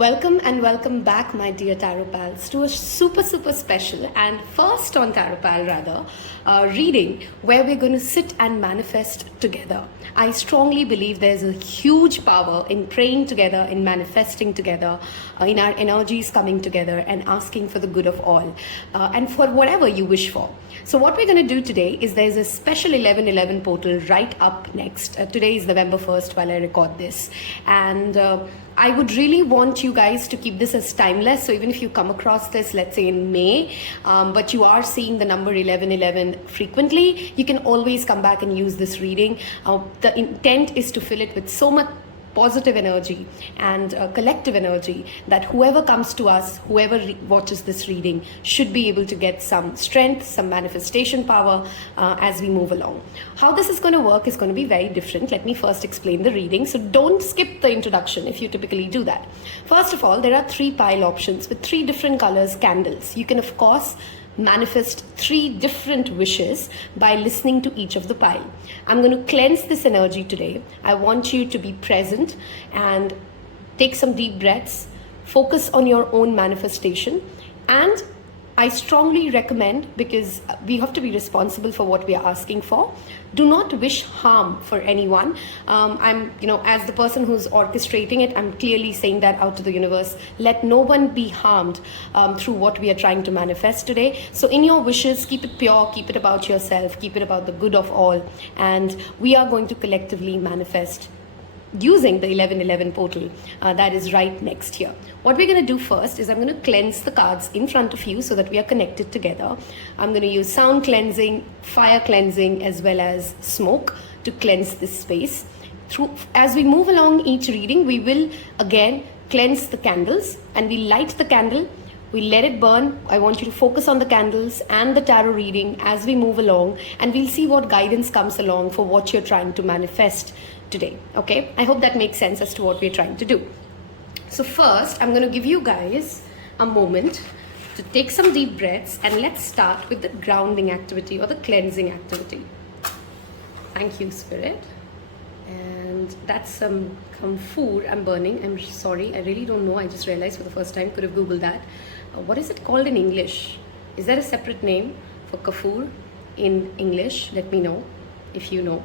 Welcome and welcome back, my dear Tarot Pals, to a super special and first on Tarot Pal reading where we're going to sit and manifest together. I strongly believe there's a huge power in praying together, in manifesting together, in our energies coming together and asking for the good of all and for whatever you wish for. So what we're going to do today is there's a special 11/11 portal right up next. Today is November 1st while I record this, and I would really want you guys to keep this as timeless. So even if you come across this, let's say in May, but you are seeing the number 11/11 frequently, you can always come back and use this reading. The intent is to fill it with so much positive energy and collective energy that whoever comes to us, whoever watches this reading should be able to get some strength, some manifestation power as we move along. How this is going to work is going to be very different. Let me first explain the reading. So don't skip the introduction if you typically do that. First of all, there are 3 pile options with 3 different colors candles. You can of course manifest 3 different wishes by listening to each of the pile. I'm going to cleanse this energy today. I want you to be present and take some deep breaths, focus on your own manifestation, and I strongly recommend, because we have to be responsible for what we are asking for, do not wish harm for anyone. As the person who's orchestrating it, I'm clearly saying that out to the universe. Let no one be harmed through what we are trying to manifest today. So in your wishes, keep it pure, keep it about yourself, keep it about the good of all. And we are going to collectively manifest using the 11/11 portal that is right next here. What we're going to do first is I'm going to cleanse the cards in front of you so that we are connected together. I'm going to use sound cleansing, fire cleansing, as well as smoke to cleanse this space. As we move along each reading, we will again cleanse the candles, and we light the candle. We let it burn. I want you to focus on the candles and the tarot reading as we move along, and we'll see what guidance comes along for what you're trying to manifest today. Okay, I hope that makes sense as to what we're trying to do. So first, I'm going to give you guys a moment to take some deep breaths, and let's start with the grounding activity or the cleansing activity. Thank you, Spirit. And that's some camphor I'm burning. I'm sorry, I really don't know. I just realized for the first time, could have Googled that. What is it called in English? Is there a separate name for camphor in English? Let me know if you know.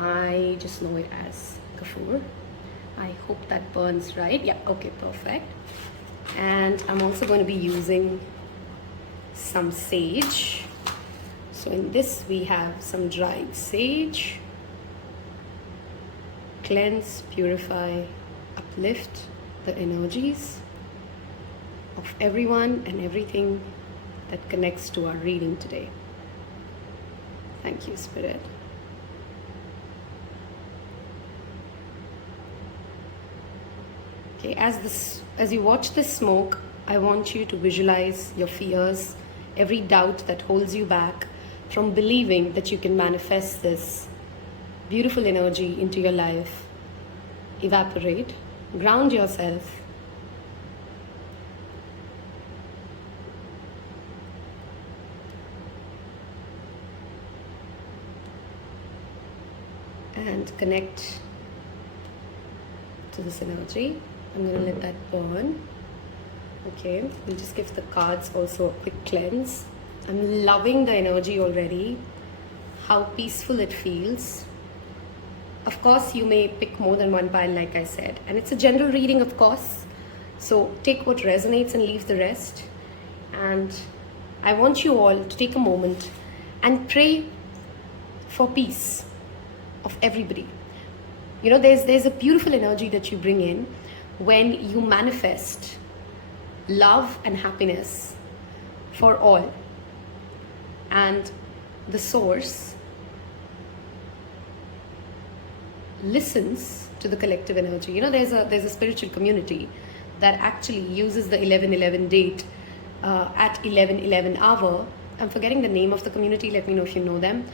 I just know it as camphor. I hope that burns right. Yeah, okay, perfect. And I'm also going to be using some sage. So in this we have some dried sage. Cleanse, purify, uplift the energies of everyone and everything that connects to our reading today. Thank you, Spirit. Okay, as you watch this smoke, I want you to visualize your fears, every doubt that holds you back from believing that you can manifest this beautiful energy into your life. Evaporate, ground yourself, and connect to this energy. I'm going to let that burn. Okay, we'll just give the cards also a quick cleanse. I'm loving the energy already, how peaceful it feels. Of course, you may pick more than one pile, like I said, and it's a general reading, of course. So take what resonates and leave the rest. And I want you all to take a moment and pray for peace of everybody. You know, there's a beautiful energy that you bring in when you manifest love and happiness for all. And the source listens to the collective energy. You know, there's a spiritual community that actually uses the 11/11 date at 11/11 hour. I'm forgetting the name of the community. Let me know if you know them.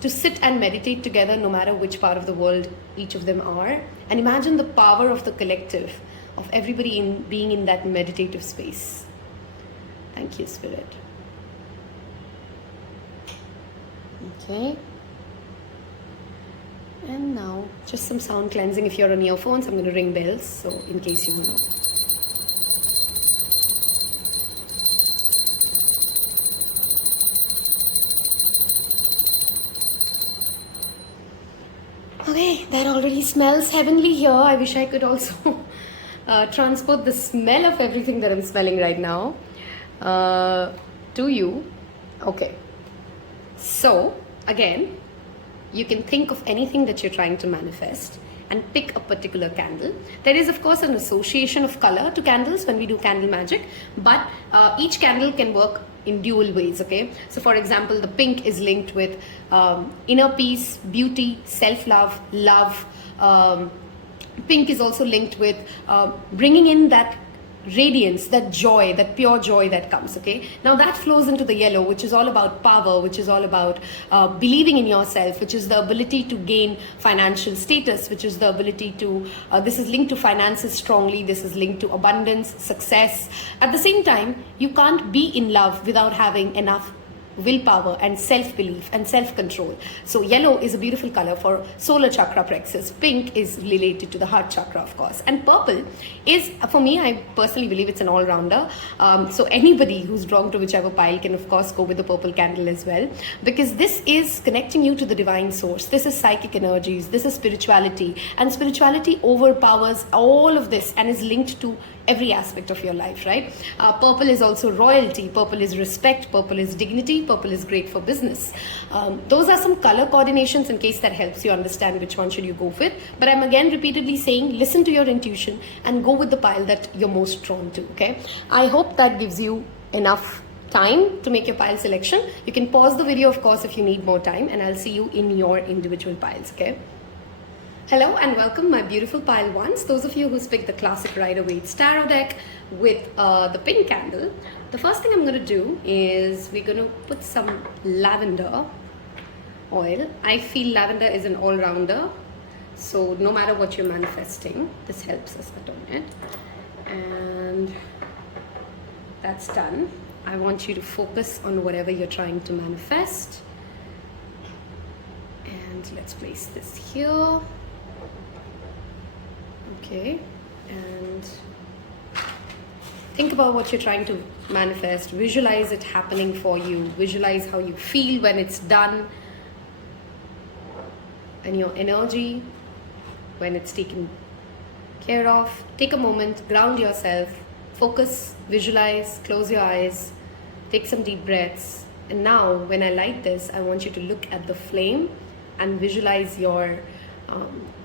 To sit and meditate together, no matter which part of the world each of them are, and imagine the power of the collective, of everybody being in that meditative space. Thank you, Spirit. Okay. And now, just some sound cleansing. If you're on earphones, I'm going to ring bells, so in case you want to. Okay, that already smells heavenly here. I wish I could also transport the smell of everything that I'm smelling right now to you. Okay, so again, you can think of anything that you're trying to manifest and pick a particular candle. There is of course an association of color to candles when we do candle magic, but each candle can work in dual ways, okay? So for example, the pink is linked with inner peace, beauty, self-love, love. Pink is also linked with bringing in that radiance, that joy, that pure joy that comes, okay? Now that flows into the yellow, which is all about power, which is all about believing in yourself, which is the ability to gain financial status, which is the ability to, this is linked to finances strongly, this is linked to abundance, success. At the same time, you can't be in love without having enough willpower and self-belief and self-control. So yellow is a beautiful color for solar chakra plexus. Pink is related to the heart chakra, of course. And purple is, for me, I personally believe it's an all-rounder. So anybody who's drawn to whichever pile can, of course, go with the purple candle as well. Because this is connecting you to the divine source. This is psychic energies. This is spirituality. And spirituality overpowers all of this and is linked to every aspect of your life, right? Purple is also royalty. Purple is respect. Purple is dignity. Purple is great for business. Those are some color coordinations in case that helps you understand which one should you go with. But I'm again repeatedly saying, listen to your intuition and go with the pile that you're most drawn to, okay? I hope that gives you enough time to make your pile selection. You can pause the video, of course, if you need more time, and I'll see you in your individual piles, okay? Hello and welcome, my beautiful pile ones. Those of you who's picked the classic Rider-Waite tarot deck with the pink candle. The first thing I'm going to do is we're going to put some lavender oil. I feel lavender is an all-rounder, so no matter what you're manifesting, this helps us on it. And that's done. I want you to focus on whatever you're trying to manifest. And let's place this here. Okay, and think about what you're trying to manifest. Visualize it happening for you. Visualize how you feel when it's done and your energy when it's taken care of. Take a moment, ground yourself, focus, visualize, close your eyes, take some deep breaths. And now when I light this, I want you to look at the flame and visualize your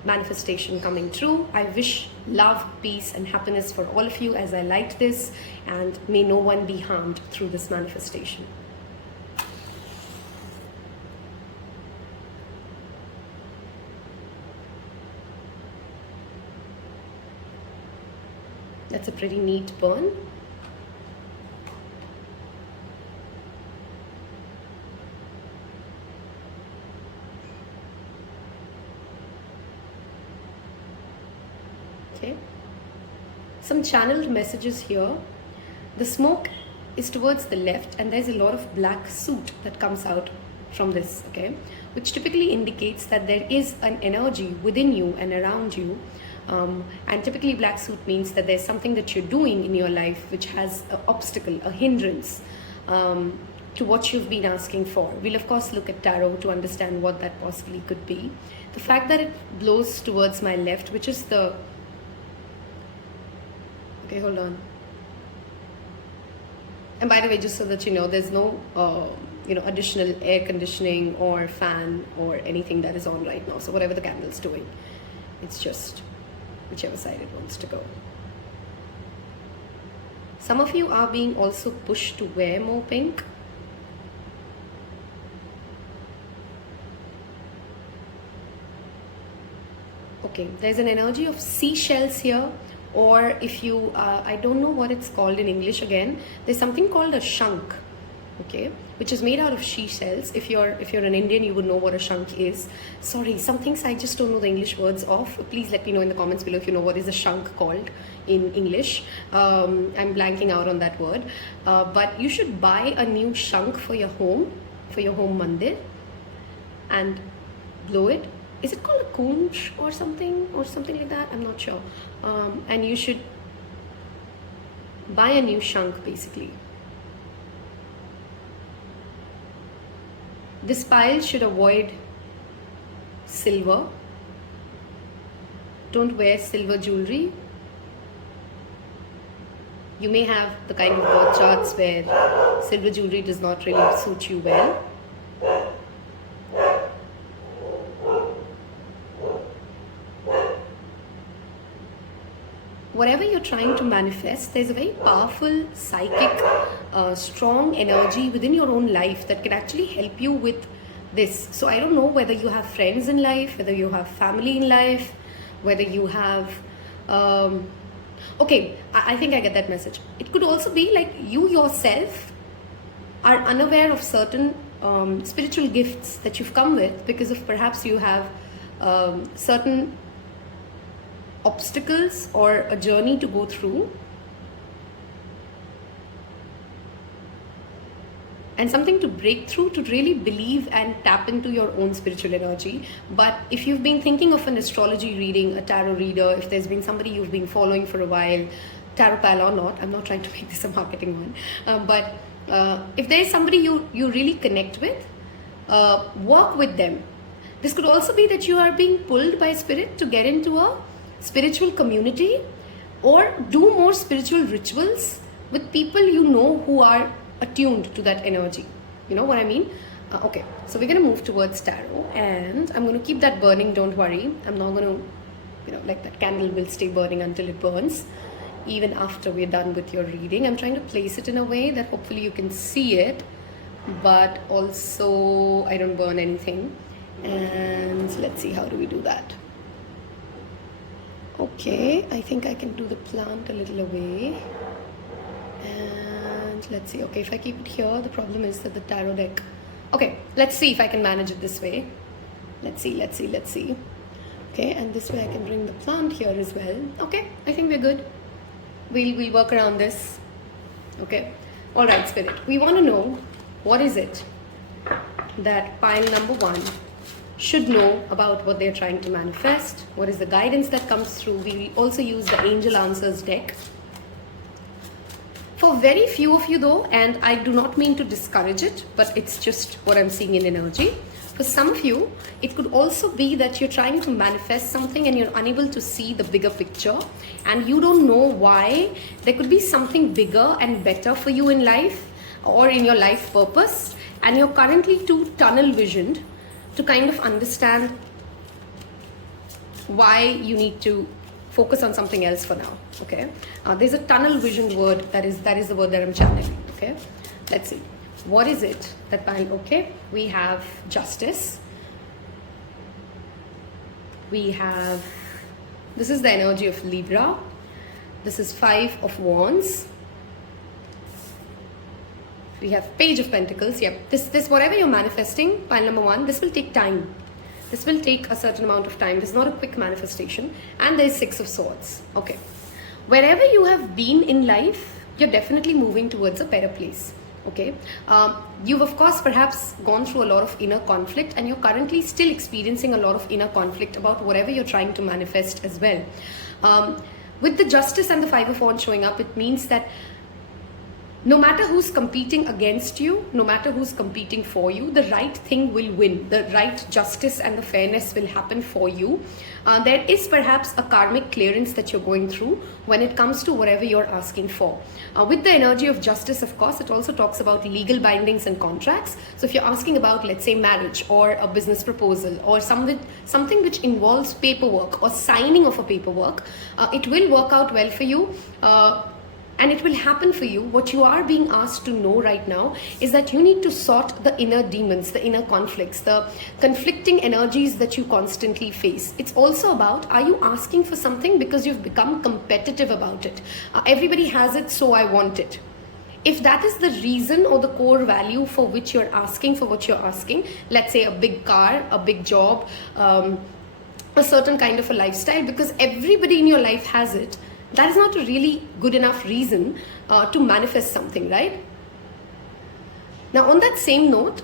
manifestation coming true. I wish love, peace and happiness for all of you as I light this, and may no one be harmed through this manifestation. That's a pretty neat burn. Okay. Some channeled messages here. The smoke is towards the left and there's a lot of black soot that comes out from this, okay, which typically indicates that there is an energy within you and around you. And typically black soot means that there's something that you're doing in your life which has an obstacle, a hindrance to what you've been asking for. We'll of course look at tarot to understand what that possibly could be. The fact that it blows towards my left, which is the... Okay, hold on. And by the way, just so that you know, there's no additional air conditioning or fan or anything that is on right now. So whatever the candle's doing, it's just whichever side it wants to go. Some of you are being also pushed to wear more pink. Okay, there's an energy of seashells here. Or if you, I don't know what it's called in English again, there's something called a shank, okay, which is made out of seashells. If you're an Indian, you would know what a shank is. Sorry, some things I just don't know the English words of. Please let me know in the comments below if you know what is a shank called in English. I'm blanking out on that word. But you should buy a new shank for your home mandir, and blow it is it called a conch or something like that? I'm not sure. And you should buy a new shank basically. This pile should avoid silver. Don't wear silver jewelry. You may have the kind of birth charts where silver jewelry does not really suit you well. Whatever you're trying to manifest, there's a very powerful psychic, strong energy within your own life that can actually help you with this. So I don't know whether you have friends in life, whether you have family in life, whether you have okay, I think I get that message. It could also be like you yourself are unaware of certain spiritual gifts that you've come with because of perhaps you have certain obstacles or a journey to go through, and something to break through to really believe and tap into your own spiritual energy. But if you've been thinking of an astrology reading, a tarot reader, if there's been somebody you've been following for a while, tarot pal or not, I'm not trying to make this a marketing one, but if there's somebody you really connect with, work with them. This could also be that you are being pulled by spirit to get into a spiritual community or do more spiritual rituals with people you know who are attuned to that energy. You know what I mean? Okay, so we're going to move towards tarot, and I'm going to keep that burning, don't worry. I'm not going to, like that candle will stay burning until it burns, even after we're done with your reading. I'm trying to place it in a way that hopefully you can see it, but also I don't burn anything. And let's see, how do we do that? Okay, I think I can do the plant a little away. And let's see, okay, if I keep it here, the problem is that the tarot deck. Okay, let's see if I can manage it this way. Let's see. Okay, and this way I can bring the plant here as well. Okay, I think we're good. We'll work around this. Okay, all right, Spirit. We want to know, what is it that pile number 1 should know about what they're trying to manifest? What is the guidance that comes through? We also use the Angel Answers deck. For very few of you though, and I do not mean to discourage it, but it's just what I'm seeing in energy. For some of you, it could also be that you're trying to manifest something and you're unable to see the bigger picture, and you don't know why. There could be something bigger and better for you in life or in your life purpose, and you're currently too tunnel visioned to kind of understand why you need to focus on something else for now. Okay, there's a tunnel vision word that is the word that I'm channeling. Okay, let's see, what is it that okay, we have justice, we have, this is the energy of Libra, this is 5 of Wands, we have Page of Pentacles. Yep, this whatever you're manifesting, pile number 1, this will take time. This will take a certain amount of time. This is not a quick manifestation. And there is 6 of Swords. Okay, wherever you have been in life, you're definitely moving towards a better place. Okay, you've of course perhaps gone through a lot of inner conflict, and you're currently still experiencing a lot of inner conflict about whatever you're trying to manifest as well. With the Justice and the 5 of Wands showing up, it means that no matter who's competing against you, no matter who's competing for you, the right thing will win. The right justice and the fairness will happen for you. There is perhaps a karmic clearance that you're going through when it comes to whatever you're asking for. With the energy of justice, of course, it also talks about legal bindings and contracts. So if you're asking about, let's say, marriage or a business proposal or something which involves paperwork or signing of a paperwork, it will work out well for you. And it will happen for you. What you are being asked to know right now is that you need to sort the inner demons, the inner conflicts, the conflicting energies that you constantly face. It's also about, are you asking for something because you've become competitive about it? Everybody has it, so I want it. If that is the reason or the core value for which you're asking for what you're asking, let's say a big car, a big job, a certain kind of a lifestyle, because everybody in your life has it, that is not a really good enough reason to manifest something, right? Now, on that same note,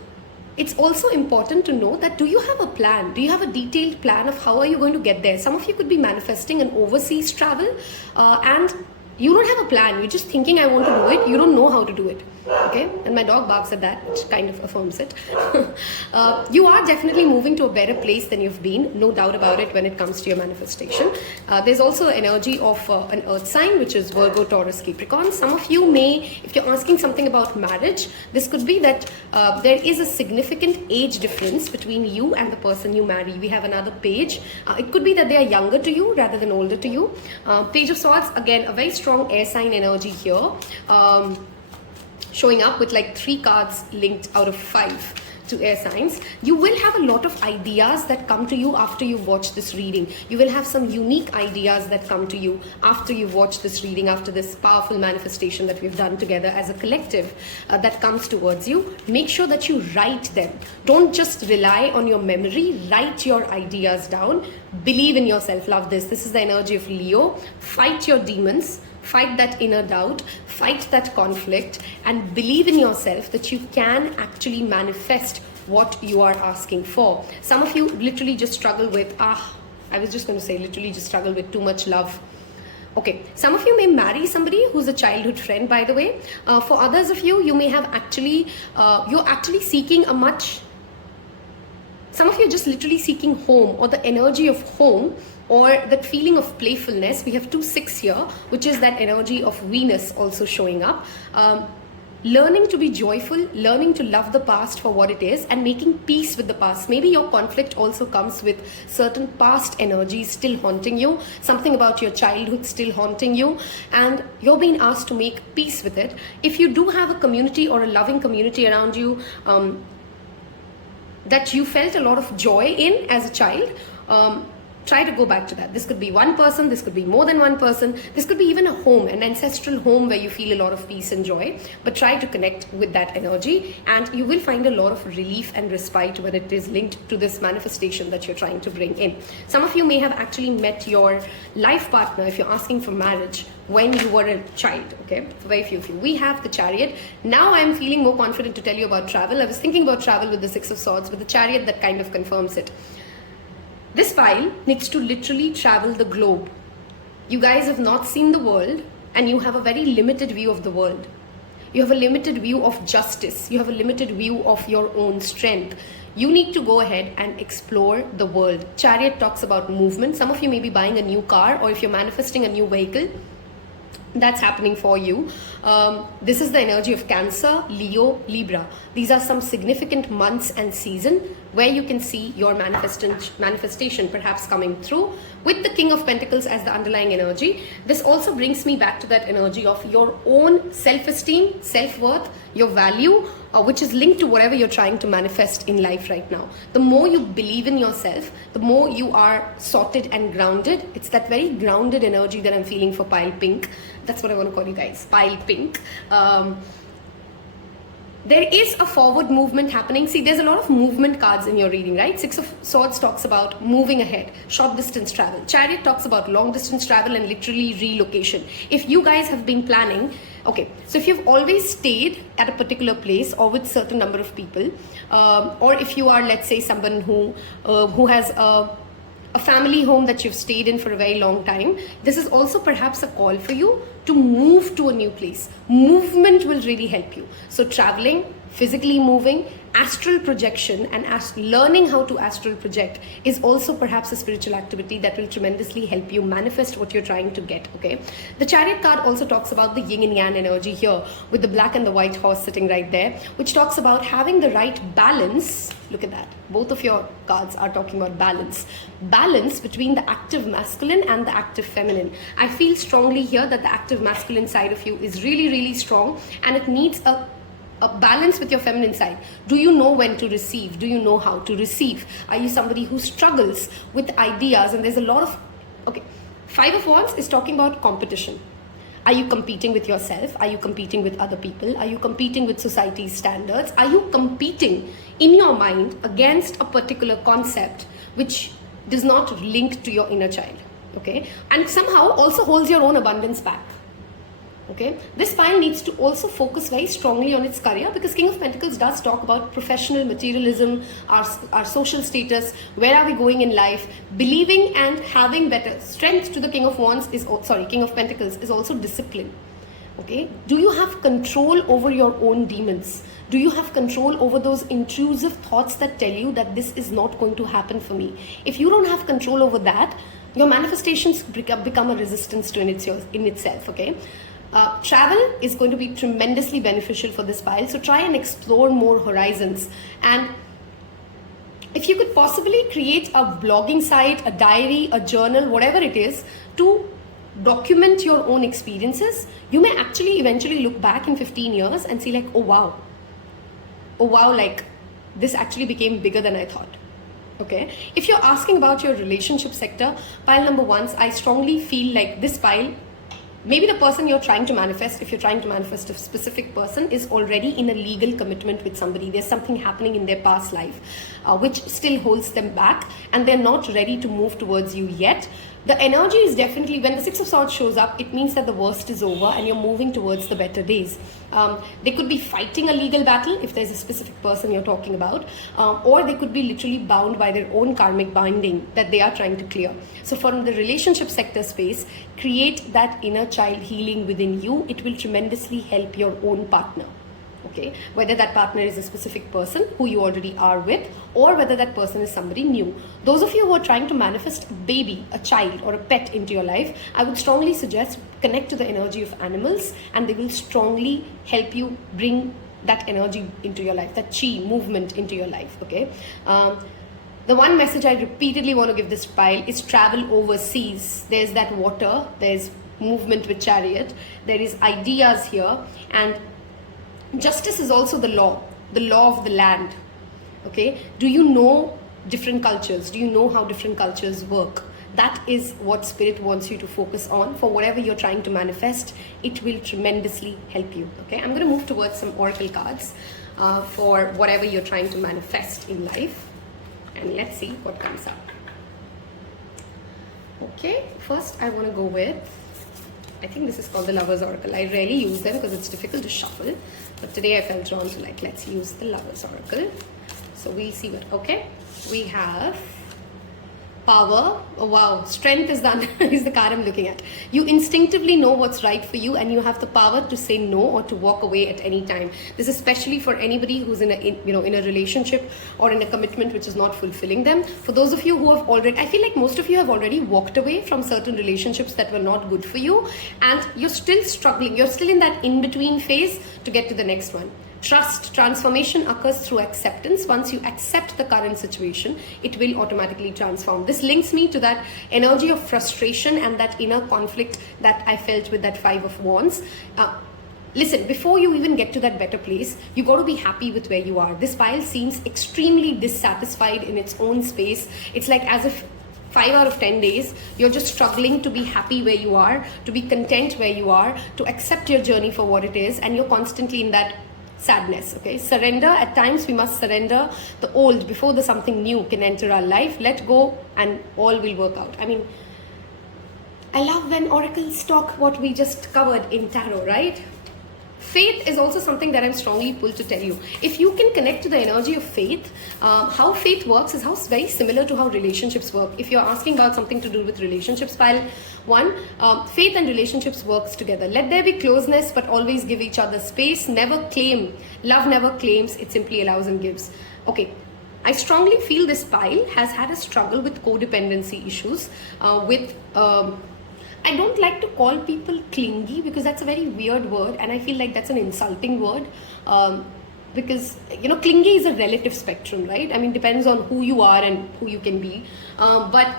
it's also important to know that, do you have a plan? Do you have a detailed plan of how are you going to get there? Some of you could be manifesting an overseas travel and you don't have a plan. You're just thinking, I want to do it. You don't know how to do it. Okay, and my dog barks at that, which kind of affirms it. You are definitely moving to a better place than you've been, no doubt about it, when it comes to your manifestation. There's also energy of an earth sign, which is Virgo, Taurus, Capricorn. Some of you may, if you're asking something about marriage, this could be that there is a significant age difference between you and the person you marry. We have another page. It could be that they are younger to you rather than older to you. Page of Swords, again, a very strong air sign energy here. Showing up with like 3 cards linked out of 5 to air signs. You will have a lot of ideas that come to you after you watch this reading. You will have some unique ideas that come to you after you watch this reading, after this powerful manifestation that we've done together as a collective that comes towards you. Make sure that you write them. Don't just rely on your memory. Write your ideas down. Believe in yourself. Love this. This is the energy of Leo. Fight your demons. Fight that inner doubt, fight that conflict, and believe in yourself that you can actually manifest what you are asking for. Some of you literally just struggle with, literally just struggle with too much love. Okay, some of you may marry somebody who's a childhood friend, by the way. For others of you, you may have you're actually seeking some of you are just literally seeking home, or the energy of home, or that feeling of playfulness. We have 2-6 here, which is that energy of Venus also showing up. Learning to be joyful, learning to love the past for what it is, and making peace with the past. Maybe your conflict also comes with certain past energies still haunting you, something about your childhood still haunting you, and you're being asked to make peace with it. If you do have a community or a loving community around you that you felt a lot of joy in as a child, try to go back to that. This could be one person, this could be more than one person, this could be even a home, an ancestral home where you feel a lot of peace and joy. But try to connect with that energy, and you will find a lot of relief and respite when it is linked to this manifestation that you're trying to bring in. Some of you may have actually met your life partner, if you're asking for marriage, when you were a child. Okay, for very few of you. We have the Chariot. Now I'm feeling more confident to tell you about travel. I was thinking about travel with the 6 of Swords, with the Chariot that kind of confirms it. This pile needs to literally travel the globe. You guys have not seen the world, and you have a very limited view of the world. You have a limited view of justice. You have a limited view of your own strength. You need to go ahead and explore the world. Chariot talks about movement. Some of you may be buying a new car, or if you're manifesting a new vehicle, that's happening for you. This is the energy of Cancer, Leo, Libra. These are some significant months and season where you can see your manifestation perhaps coming through, with the King of Pentacles as the underlying energy. This also brings me back to that energy of your own self-esteem, self-worth, your value, which is linked to whatever you're trying to manifest in life right now. The more you believe in yourself, the more you are sorted and grounded. It's that very grounded energy that I'm feeling for pile pink. That's what I want to call you guys, pile pink. There is a forward movement happening. See, there's a lot of movement cards in your reading, right? 6 of Swords talks about moving ahead, short distance travel. Chariot talks about long distance travel and literally relocation. If you guys have been planning, okay, so if you've always stayed at a particular place or with certain number of people, or if you are, let's say, someone who has a family home that you've stayed in for a very long time, this is also perhaps a call for you to move to a new place. Movement will really help you. So traveling, physically moving, astral projection, and learning how to astral project is also perhaps a spiritual activity that will tremendously help you manifest what you're trying to get. Okay, the Chariot card also talks about the yin and yang energy here, with the black and the white horse sitting right there, which talks about having the right balance. Look at that, both of your cards are talking about balance between the active masculine and the active feminine. I feel strongly here that the active masculine side of you is really, really strong, and it needs a balance with your feminine side. Do you know when to receive? Do you know how to receive? Are you somebody who struggles with ideas? And there's a lot of, okay, 5 of Wands is talking about competition. Are you competing with yourself? Are you competing with other people? Are you competing with society's standards? Are you competing in your mind against a particular concept which does not link to your inner child? Okay, and somehow also holds your own abundance back. Okay, this pile needs to also focus very strongly on its career, because King of Pentacles does talk about professional materialism, our social status, where are we going in life. Believing and having better strength to the King of Wands is, King of Pentacles is also discipline. Okay, do you have control over your own demons? Do you have control over those intrusive thoughts that tell you that this is not going to happen for me? If you don't have control over that, your manifestations become a resistance to in itself. Okay. Travel is going to be tremendously beneficial for this pile, so try and explore more horizons. And if you could possibly create a blogging site, a diary, a journal, whatever it is, to document your own experiences, you may actually eventually look back in 15 years and see like, oh wow, like this actually became bigger than I thought. Okay, if you're asking about your relationship sector, pile number 1, I strongly feel like this pile, maybe the person you're trying to manifest, if you're trying to manifest a specific person, is already in a legal commitment with somebody. There's something happening in their past life which still holds them back, and they're not ready to move towards you yet. The energy is definitely, when the Six of Swords shows up, it means that the worst is over and you're moving towards the better days. They could be fighting a legal battle if there's a specific person you're talking about, or they could be literally bound by their own karmic binding that they are trying to clear. So from the relationship sector space, create that inner child healing within you. It will tremendously help your own partner. Okay, whether that partner is a specific person who you already are with, or whether that person is somebody new. Those of you who are trying to manifest a baby, a child, or a pet into your life, I would strongly suggest connect to the energy of animals, and they will strongly help you bring that energy into your life, that chi movement into your life. Okay. The one message I repeatedly want to give this pile is travel overseas. There's that water, there's movement with chariot, there is ideas here, and justice is also the law of the land. Okay, do you know different cultures? Do you know how different cultures work? That is what Spirit wants you to focus on for whatever you're trying to manifest. It will tremendously help you. Okay, I'm going to move towards some oracle cards for whatever you're trying to manifest in life, and let's see what comes up. Okay, first I want to go with, I think this is called the Lover's Oracle. I rarely use them because it's difficult to shuffle, but today I felt drawn to like, let's use the Lover's Oracle. So we'll see what, okay, we have power. Oh wow, strength is the card I'm looking at. You instinctively know what's right for you, and you have the power to say no or to walk away at any time. This is especially for anybody who's in a relationship or in a commitment which is not fulfilling them. For those of you who have already, I feel like most of you have already walked away from certain relationships that were not good for you, and you're still struggling. You're still in that in-between phase to get to the next one. Trust, transformation occurs through acceptance. Once you accept the current situation, it will automatically transform. This links me to that energy of frustration and that inner conflict that I felt with that Five of Wands. Listen, before you even get to that better place, you got to be happy with where you are. This pile seems extremely dissatisfied in its own space. It's like as if 5 out of 10 days, you're just struggling to be happy where you are, to be content where you are, to accept your journey for what it is, and you're constantly in that sadness. Okay, surrender. At times we must surrender the old before the something new can enter our life. Let go and all will work out. I mean, I love when oracles talk what we just covered in tarot, right? Faith is also something that I'm strongly pulled to tell you. If you can connect to the energy of faith, how faith works is very similar to how relationships work. If you're asking about something to do with relationships, pile 1, faith and relationships works together. Let there be closeness, but always give each other space. Never claim. Love never claims. It simply allows and gives. Okay. I strongly feel this pile has had a struggle with codependency issues, I don't like to call people clingy because that's a very weird word, and I feel like that's an insulting word because, clingy is a relative spectrum, right? I mean, depends on who you are and who you can be. But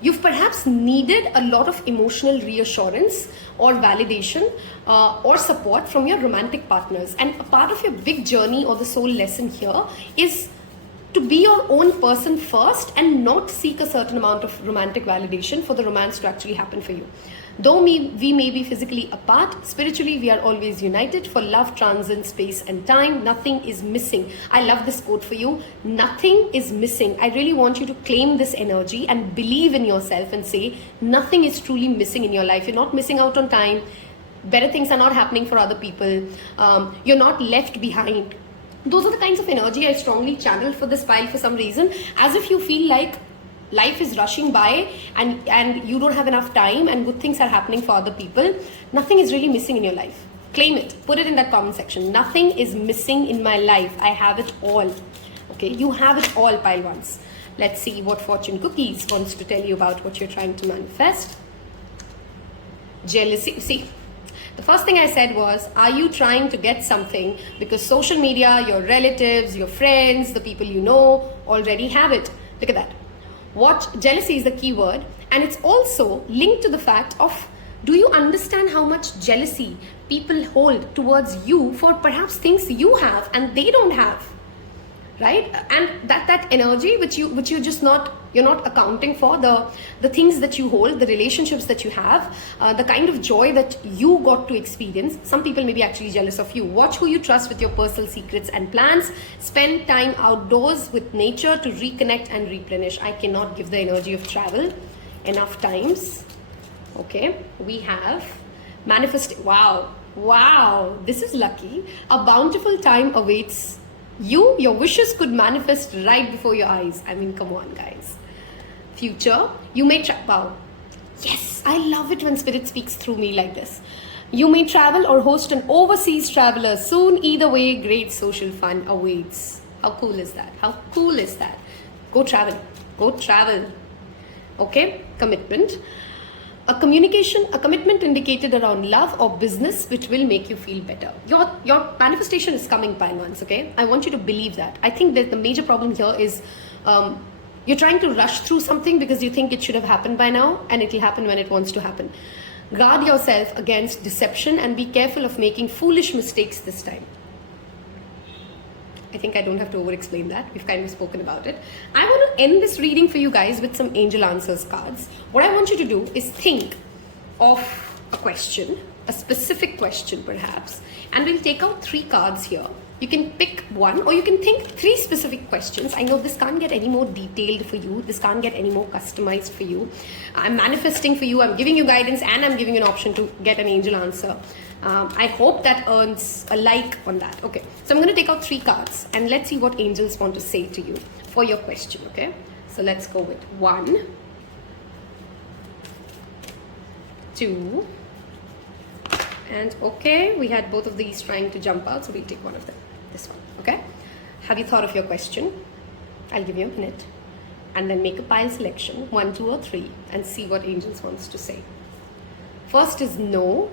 you've perhaps needed a lot of emotional reassurance or validation or support from your romantic partners. And a part of your big journey or the soul lesson here is to be your own person first and not seek a certain amount of romantic validation for the romance to actually happen for you. Though we may be physically apart, spiritually we are always united. For love transcends space and time. Nothing is missing. I love this quote for you. Nothing is missing. I really want you to claim this energy and believe in yourself and say nothing is truly missing in your life. You're not missing out on time. better things are not happening for other people, you're not left behind. Those are the kinds of energy I strongly channel for this pile for some reason, as if you feel like life is rushing by and you don't have enough time and good things are happening for other people. Nothing is really missing in your life. Claim it. Put it in that comment section. Nothing is missing in my life. I have it all. Okay, you have it all, pile ones. Let's see what fortune cookies wants to tell you about what you're trying to manifest. Jealousy. See, the first thing I said was, are you trying to get something because social media, your relatives, your friends, the people you know already have it? Look at that. What jealousy is the key word, and it's also linked to the fact of, do you understand how much jealousy people hold towards you for perhaps things you have and they don't have, right? And that energy which you just you're not accounting for, the things that you hold, the relationships that you have, the kind of joy that you got to experience. Some people may be actually jealous of you. Watch who you trust with your personal secrets and plans. Spend time outdoors with nature to reconnect and replenish. I cannot give the energy of travel enough times. Okay, we have manifest. Wow, this is lucky. A bountiful time awaits you. Your wishes could manifest right before your eyes. I mean, come on, guys. Future, you may wow. Yes, I love it when spirit speaks through me like this. You may travel or host an overseas traveler soon. Either way, great social fun awaits. How cool is that? How cool is that? Go travel. Go travel. Okay, commitment. A commitment indicated around love or business, which will make you feel better. Your manifestation is coming, pile ones, okay? I want you to believe that. I think that the major problem here is you're trying to rush through something because you think it should have happened by now, and it'll happen when it wants to happen. Guard yourself against deception and be careful of making foolish mistakes this time. I think I don't have to over-explain that. We've kind of spoken about it. I want to end this reading for you guys with some angel answers cards. What I want you to do is think of a question, a specific question perhaps, and we'll take out 3 cards here. You can pick one, or you can think 3 specific questions. I know this can't get any more detailed for you. This can't get any more customized for you. I'm manifesting for you. I'm giving you guidance, and I'm giving you an option to get an angel answer. I hope that earns a like on that. Okay, so I'm going to take out 3 cards and let's see what angels want to say to you for your question. Okay, so let's go with 1, 2, and okay, we had both of these trying to jump out, so we'll take one of them. This one. Okay, have you thought of your question? I'll give you a minute and then make a pile selection, 1, 2, or 3, and see what angels wants to say. First is no.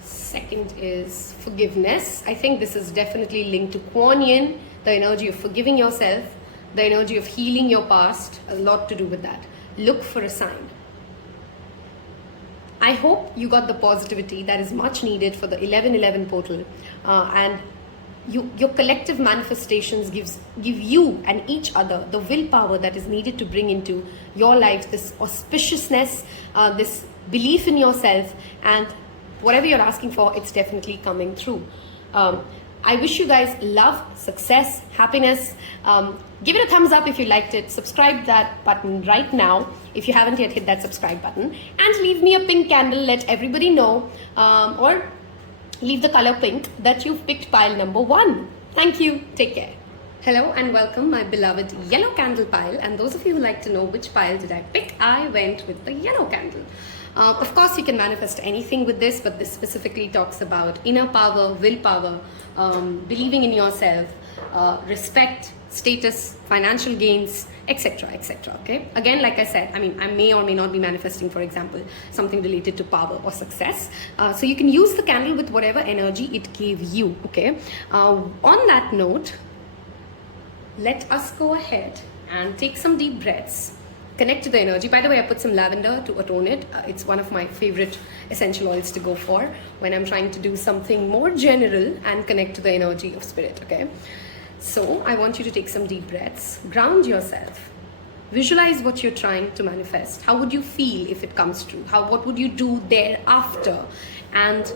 Second is forgiveness. I think this is definitely linked to Kuan Yin, the energy of forgiving yourself, the energy of healing your past, a lot to do with that. Look for a sign. I hope you got the positivity that is much needed for the 1111 portal, and your collective manifestations give you and each other the willpower that is needed to bring into your life this auspiciousness, this belief in yourself, and whatever you're asking for, it's definitely coming through. I wish you guys love, success, happiness. Give it a thumbs up if you liked it. Subscribe that button right now if you haven't yet hit that subscribe button. And leave me a pink candle. Let everybody know, or leave the color pink, that you've picked pile number 1. Thank you. Take care. Hello and welcome, my beloved yellow candle pile. And those of you who like to know which pile did I pick, I went with the yellow candle. Of course, you can manifest anything with this, but this specifically talks about inner power, willpower, believing in yourself, respect, status, financial gains, etc., etc. Okay. Again, like I said, I mean, I may or may not be manifesting, for example, something related to power or success. So you can use the candle with whatever energy it gave you. Okay. On that note, let us go ahead and take some deep breaths. Connect to the energy. By the way, I put some lavender to atone it. It's one of my favorite essential oils to go for when I'm trying to do something more general and connect to the energy of spirit, okay? So I want you to take some deep breaths. Ground yourself. Visualize what you're trying to manifest. How would you feel if it comes true? What would you do thereafter? And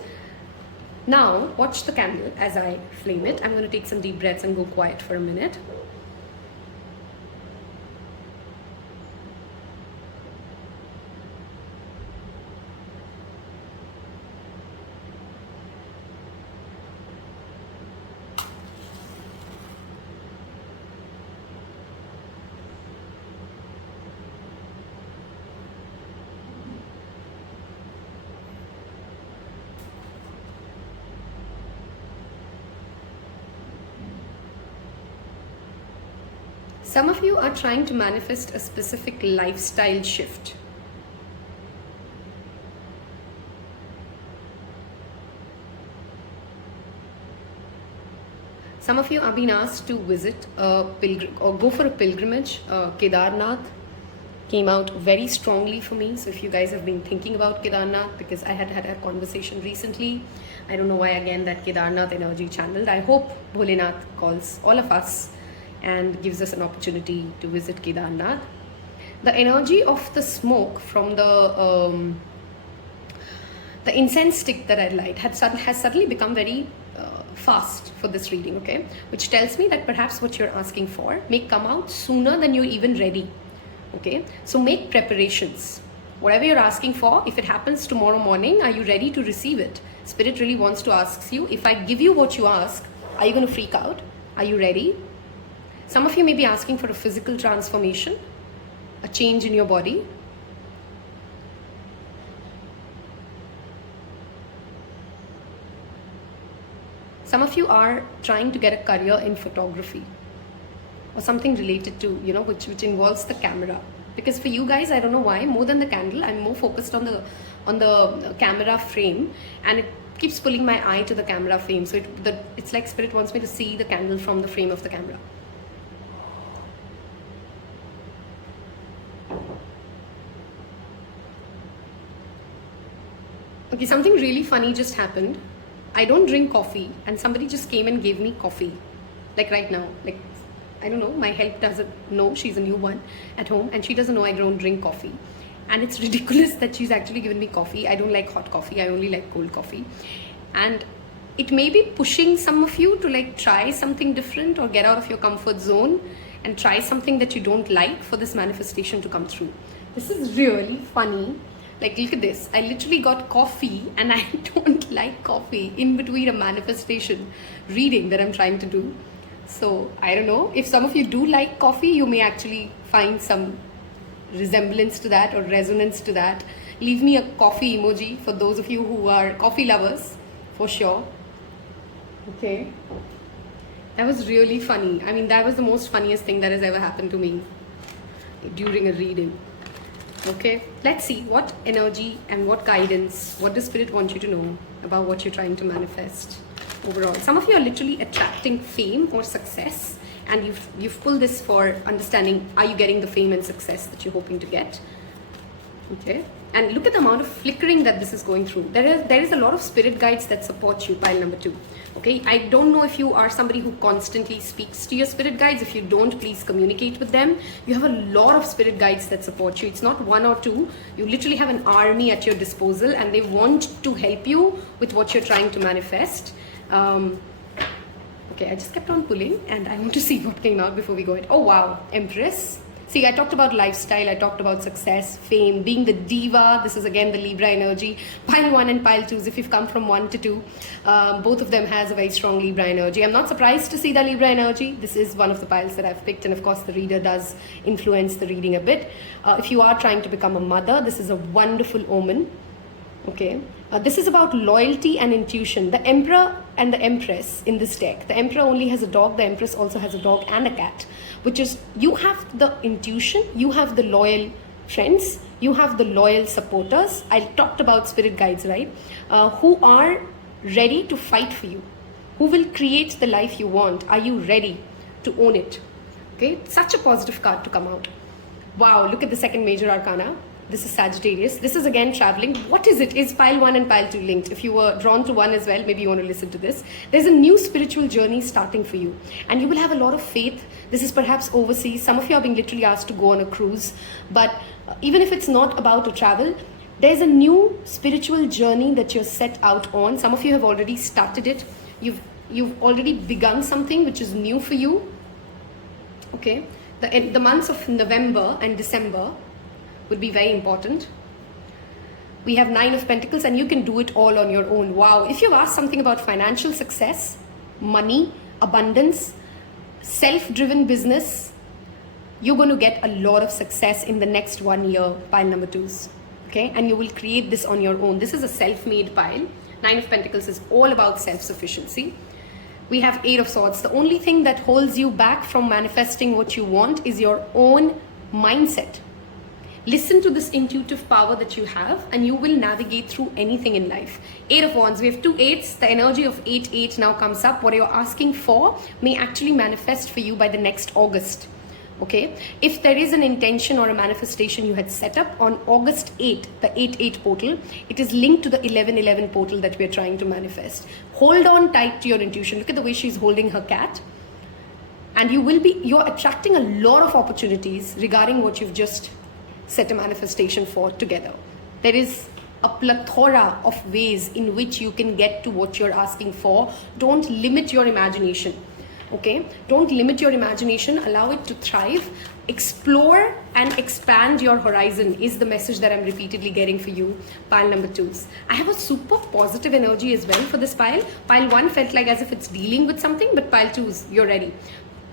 now watch the candle as I flame it. I'm going to take some deep breaths and go quiet for a minute. Some of you are trying to manifest a specific lifestyle shift. Some of you are being asked to visit a pilgrim or go for a pilgrimage. Kedarnath came out very strongly for me. So if you guys have been thinking about Kedarnath, because I had a conversation recently, I don't know why again that Kedarnath energy channeled. I hope Bholenath calls all of us and gives us an opportunity to visit Kedarnath. The energy of the smoke from the incense stick that I light has suddenly become very fast for this reading, okay? Which tells me that perhaps what you're asking for may come out sooner than you're even ready, okay? So make preparations. Whatever you're asking for, if it happens tomorrow morning, are you ready to receive it? Spirit really wants to ask you, if I give you what you ask, are you going to freak out? Are you ready? Some of you may be asking for a physical transformation, a change in your body. Some of you are trying to get a career in photography or something related to, you know, which involves the camera. Because for you guys, I don't know why, more than the candle, I'm more focused on the camera frame, and it keeps pulling my eye to the camera frame. So it's like Spirit wants me to see the candle from the frame of the camera. Okay, something really funny just happened. I don't drink coffee, and somebody just came and gave me coffee, like right now. Like, I don't know, my help doesn't know, she's a new one at home, and she doesn't know I don't drink coffee. And it's ridiculous that she's actually given me coffee. I don't like hot coffee, I only like cold coffee. And it may be pushing some of you to like try something different or get out of your comfort zone and try something that you don't like for this manifestation to come through. This is really funny. Like, look at this. I literally got coffee, and I don't like coffee in between a manifestation reading that I'm trying to do. So, I don't know. If some of you do like coffee, you may actually find some resemblance to that or resonance to that. Leave me a coffee emoji for those of you who are coffee lovers, for sure. Okay. That was really funny. I mean, that was the most funniest thing that has ever happened to me during a reading. Okay, let's see what energy and what guidance, what does Spirit want you to know about what you're trying to manifest overall. Some of you are literally attracting fame or success, and you've pulled this for understanding, are you getting the fame and success that you're hoping to get? Okay, and look at the amount of flickering that this is going through. There is a lot of spirit guides that support you, pile number 2. Okay, I don't know if you are somebody who constantly speaks to your spirit guides. If you don't, please communicate with them. You have a lot of spirit guides that support you. It's not 1 or 2. You literally have an army at your disposal, and they want to help you with what you're trying to manifest. Okay, I just kept on pulling, and I want to see what came out before we go ahead. Oh wow, Empress. See, I talked about lifestyle, I talked about success, fame, being the diva. This is again the Libra energy. Pile 1 and pile 2s, if you've come from 1 to 2, both of them has a very strong Libra energy. I'm not surprised to see the Libra energy. This is one of the piles that I've picked, and of course the reader does influence the reading a bit. If you are trying to become a mother, this is a wonderful omen. Okay, this is about loyalty and intuition. The Emperor and the Empress in this deck. The Emperor only has a dog, the Empress also has a dog and a cat, which is, you have the intuition, you have the loyal friends, you have the loyal supporters. I talked about spirit guides, right? Who are ready to fight for you, who will create the life you want. Are you ready to own it? Okay, such a positive card to come out. Wow, look at the second major arcana. This is Sagittarius. This is again traveling. What is it? Is pile 1 and pile 2 linked? If you were drawn to 1 as well, maybe you want to listen to this. There's a new spiritual journey starting for you, and you will have a lot of faith. This is perhaps overseas. Some of you are being literally asked to go on a cruise. But even if it's not about to travel, there's a new spiritual journey that you're set out on. Some of you have already started it. You've already begun something which is new for you. Okay. The months of November and December would be very important. We have 9 of Pentacles, and you can do it all on your own. Wow. If you've asked something about financial success, money, abundance, self-driven business, you're going to get a lot of success in the next 1 year, pile number 2s. Okay, and you will create this on your own. This is a self-made pile. 9 of Pentacles is all about self-sufficiency. We have Eight of Swords. The only thing that holds you back from manifesting what you want is your own mindset. Listen to this intuitive power that you have and you will navigate through anything in life. Eight of Wands. We have two eights. The energy of 8-8 now comes up. What you're asking for may actually manifest for you by the next August. Okay, if there is an intention or a manifestation you had set up on August 8, the 8-8 portal, it is linked to the 11-11 portal that we're trying to manifest. Hold on tight to your intuition. Look at the way she's holding her cat. And you're attracting a lot of opportunities regarding what you've just set a manifestation for together. There is a plethora of ways in which you can get to what you're asking for. Don't limit your imagination. Okay, don't limit your imagination, allow it to thrive. Explore and expand your horizon is the message that I'm repeatedly getting for you, pile number 2s. I have a super positive energy as well for this pile. Pile 1 felt like as if it's dealing with something, but pile 2s, you're ready.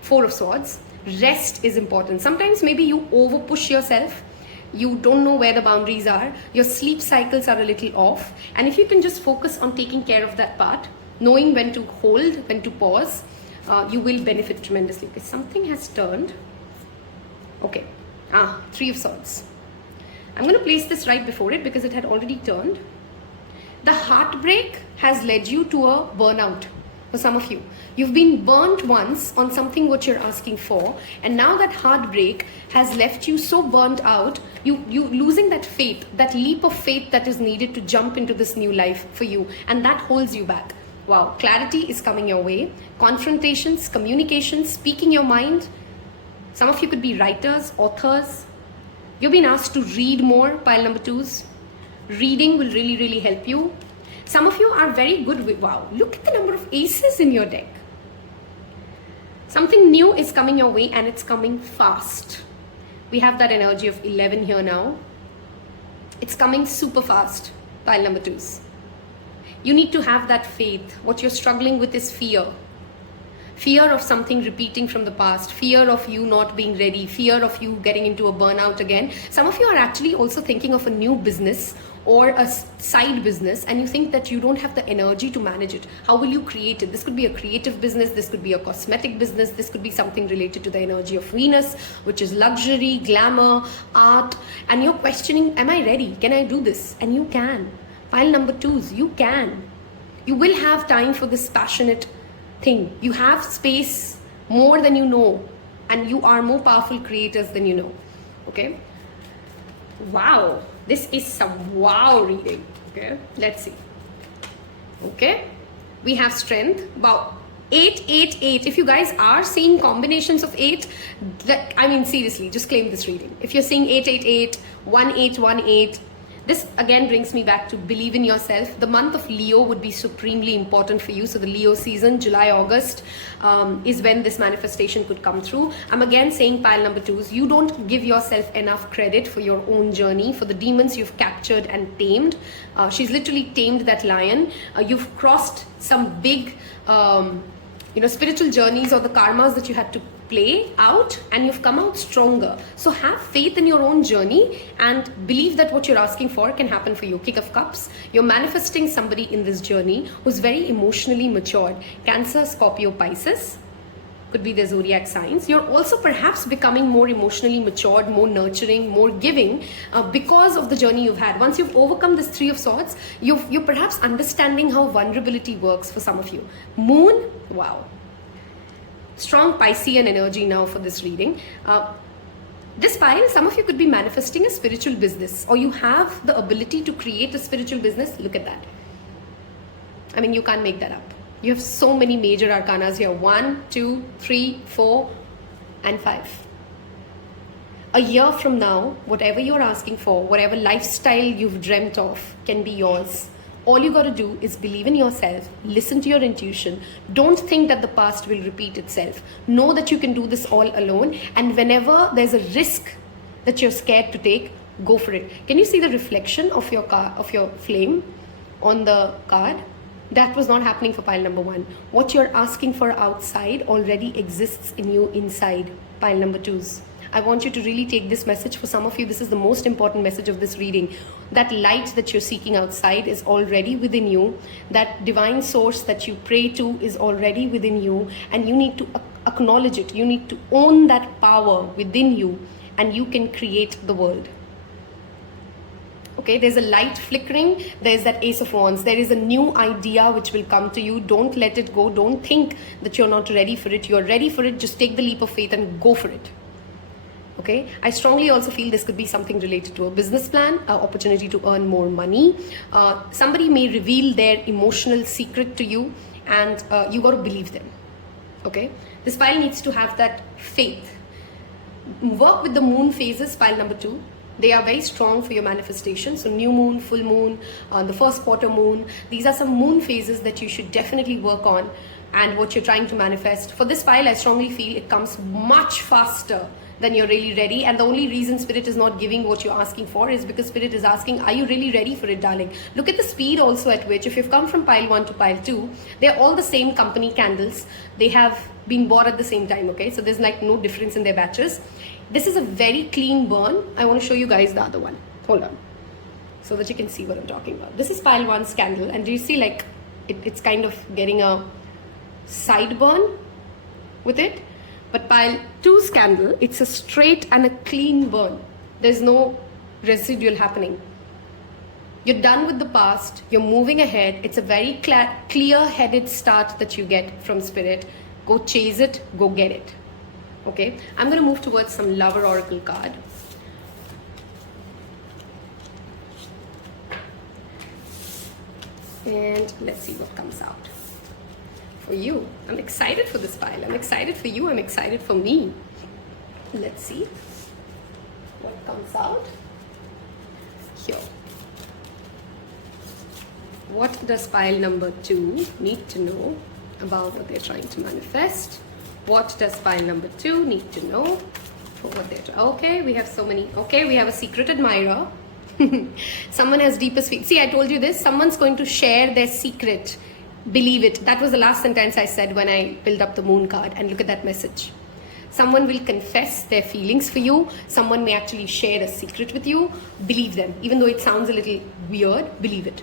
4 of Swords. Rest is important. Sometimes maybe you over push yourself. You don't know where the boundaries are. Your sleep cycles are a little off. And if you can just focus on taking care of that part, knowing when to hold, when to pause, you will benefit tremendously. Okay, something has turned. Okay, 3 of Swords. I'm going to place this right before it because it had already turned. The heartbreak has led you to a burnout for some of you. You've been burnt once on something what you're asking for, and now that heartbreak has left you so burnt out, you losing that faith, that leap of faith that is needed to jump into this new life for you, and that holds you back. Wow, clarity is coming your way. Confrontations, communication, speaking your mind. Some of you could be writers, authors. You've been asked to read more, pile number 2s. Reading will really, really help you. Some of you are very good with, wow, look at the number of aces in your deck. Something new is coming your way and it's coming fast. We have that energy of 11 here now. It's coming super fast, pile number 2s. You need to have that faith. What you're struggling with is fear. Fear of something repeating from the past. Fear of you not being ready. Fear of you getting into a burnout again. Some of you are actually also thinking of a new business or a side business and you think that you don't have the energy to manage it. How will you create it? This could be a creative business. This could be a cosmetic business. This could be something related to the energy of Venus, which is luxury, glamour, art. And you're questioning, am I ready? Can I do this? And you can. Pile number 2s, you can. You will have time for this passionate thing. You have space more than you know, and you are more powerful creators than you know. Okay? Wow, this is some wow reading. Okay, let's see. Okay, we have strength. Wow, 8-8-8. If you guys are seeing combinations of 8, I mean seriously, just claim this reading. If you're seeing 8-8-8, 1-8-1-8. This again brings me back to believe in yourself. The month of Leo would be supremely important for you. So the Leo season, July, August, is when this manifestation could come through. I'm again saying pile number 2s. You don't give yourself enough credit for your own journey, for the demons you've captured and tamed. She's literally tamed that lion. You've crossed some big, spiritual journeys or the karmas that you had to play out, and you've come out stronger. So have faith in your own journey and believe that what you're asking for can happen for you. King of Cups, you're manifesting somebody in this journey who's very emotionally matured. Cancer, Scorpio, Pisces could be the zodiac signs. You're also perhaps becoming more emotionally matured, more nurturing, more giving because of the journey you've had. Once you've overcome this 3 of Swords, you're perhaps understanding how vulnerability works for some of you. Moon, wow. Strong Piscean energy now for this reading. This pile, some of you could be manifesting a spiritual business, or you have the ability to create a spiritual business. Look at that. I mean, you can't make that up. You have so many major arcanas here. 1, 2, 3, 4, and 5. A year from now, whatever you're asking for, whatever lifestyle you've dreamt of can be yours. All you got to do is believe in yourself, listen to your intuition. Don't think that the past will repeat itself. Know that you can do this all alone, and whenever there's a risk that you're scared to take, go for it. Can you see the reflection of your flame on the card? That was not happening for pile number 1. What you're asking for outside already exists in you inside, pile number 2s. I want you to really take this message. For some of you, this is the most important message of this reading. That light that you're seeking outside is already within you. That divine source that you pray to is already within you, and you need to acknowledge it. You need to own that power within you, and you can create the world. Okay, there's a light flickering. There's that Ace of Wands. There is a new idea which will come to you. Don't let it go. Don't think that you're not ready for it. You're ready for it. Just take the leap of faith and go for it. Okay, I strongly also feel this could be something related to a business plan, an opportunity to earn more money. Somebody may reveal their emotional secret to you, and you got to believe them. Okay, this pile needs to have that faith. Work with the moon phases, pile number 2. They are very strong for your manifestation. So new moon, full moon, the first quarter moon. These are some moon phases that you should definitely work on, and what you're trying to manifest. For this pile, I strongly feel it comes much faster than you're really ready. And the only reason Spirit is not giving what you're asking for is because Spirit is asking, are you really ready for it, darling? Look at the speed also at which, if you've come from pile 1 to pile 2, they're all the same company candles. They have been bought at the same time, okay? So there's like no difference in their batches. This is a very clean burn. I want to show you guys the other one. Hold on. So that you can see what I'm talking about. This is pile 1's candle. And do you see like it's kind of getting a side burn with it? But pile 2's candle, it's a straight and a clean burn. There's no residual happening. You're done with the past. You're moving ahead. It's a very clear-headed start that you get from Spirit. Go chase it. Go get it. Okay, I'm going to move towards some Lover Oracle card. And let's see what comes out for you. I'm excited for this pile. I'm excited for you. I'm excited for me. Let's see what comes out here. What does pile number 2 need to know about what they're trying to manifest? What does pile number 2 need to know for what they're trying? Okay, we have so many. Okay, we have a secret admirer. Someone has deepest feelings. See, I told you this. Someone's going to share their secret. Believe it. That was the last sentence I said when I built up the moon card. And look at that message. Someone will confess their feelings for you. Someone may actually share a secret with you. Believe them. Even though it sounds a little weird, believe it.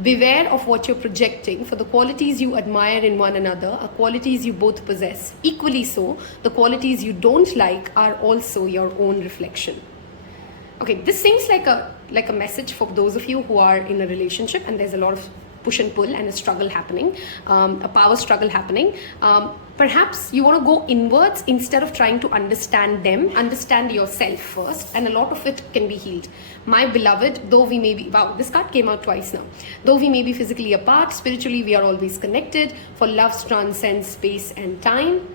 Beware of what you're projecting, for the qualities you admire in one another are qualities you both possess. Equally so, the qualities you don't like are also your own reflection. Okay, this seems like a message for those of you who are in a relationship and there's a lot of push and pull and a struggle happening, a power struggle happening. Perhaps you want to go inwards instead of trying to understand them. Understand yourself first, and a lot of it can be healed. My beloved, though we may be, wow, this card came out twice now. Though we may be physically apart, spiritually we are always connected, for love transcends space and time.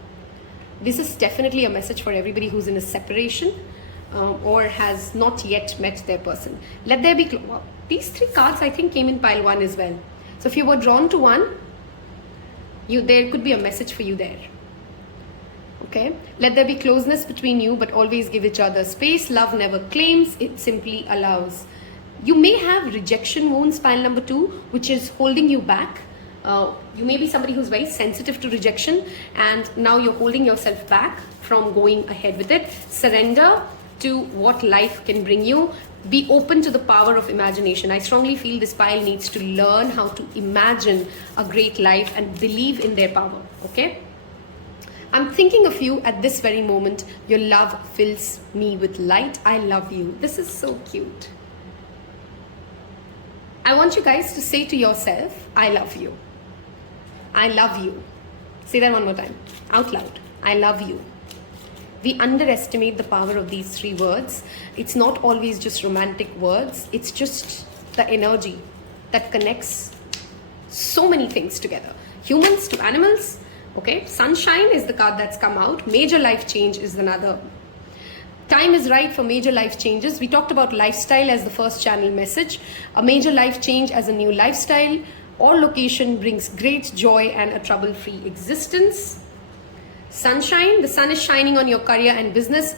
This is definitely a message for everybody who's in a separation or has not yet met their person. Let there be, wow, these 3 cards I think came in pile 1 as well. So if you were drawn to one, there could be a message for you there. Okay, let there be closeness between you, but always give each other space. Love never claims, it simply allows. You may have rejection wounds, pile number 2, which is holding you back. You may be somebody who's very sensitive to rejection, and now you're holding yourself back from going ahead with it. Surrender to what life can bring you. Be open to the power of imagination. I strongly feel this pile needs to learn how to imagine a great life and believe in their power. Okay? I'm thinking of you at this very moment. Your love fills me with light. I love you. This is so cute. I want you guys to say to yourself, I love you. I love you. Say that one more time, out loud. I love you. We underestimate the power of these 3 words. It's not always just romantic words. It's just the energy that connects so many things together. Humans to animals. Okay, sunshine is the card that's come out. Major life change is another. Time is right for major life changes. We talked about lifestyle as the first channel message. A major life change as a new lifestyle or location brings great joy and a trouble-free existence. Sunshine, the sun is shining on your career and business.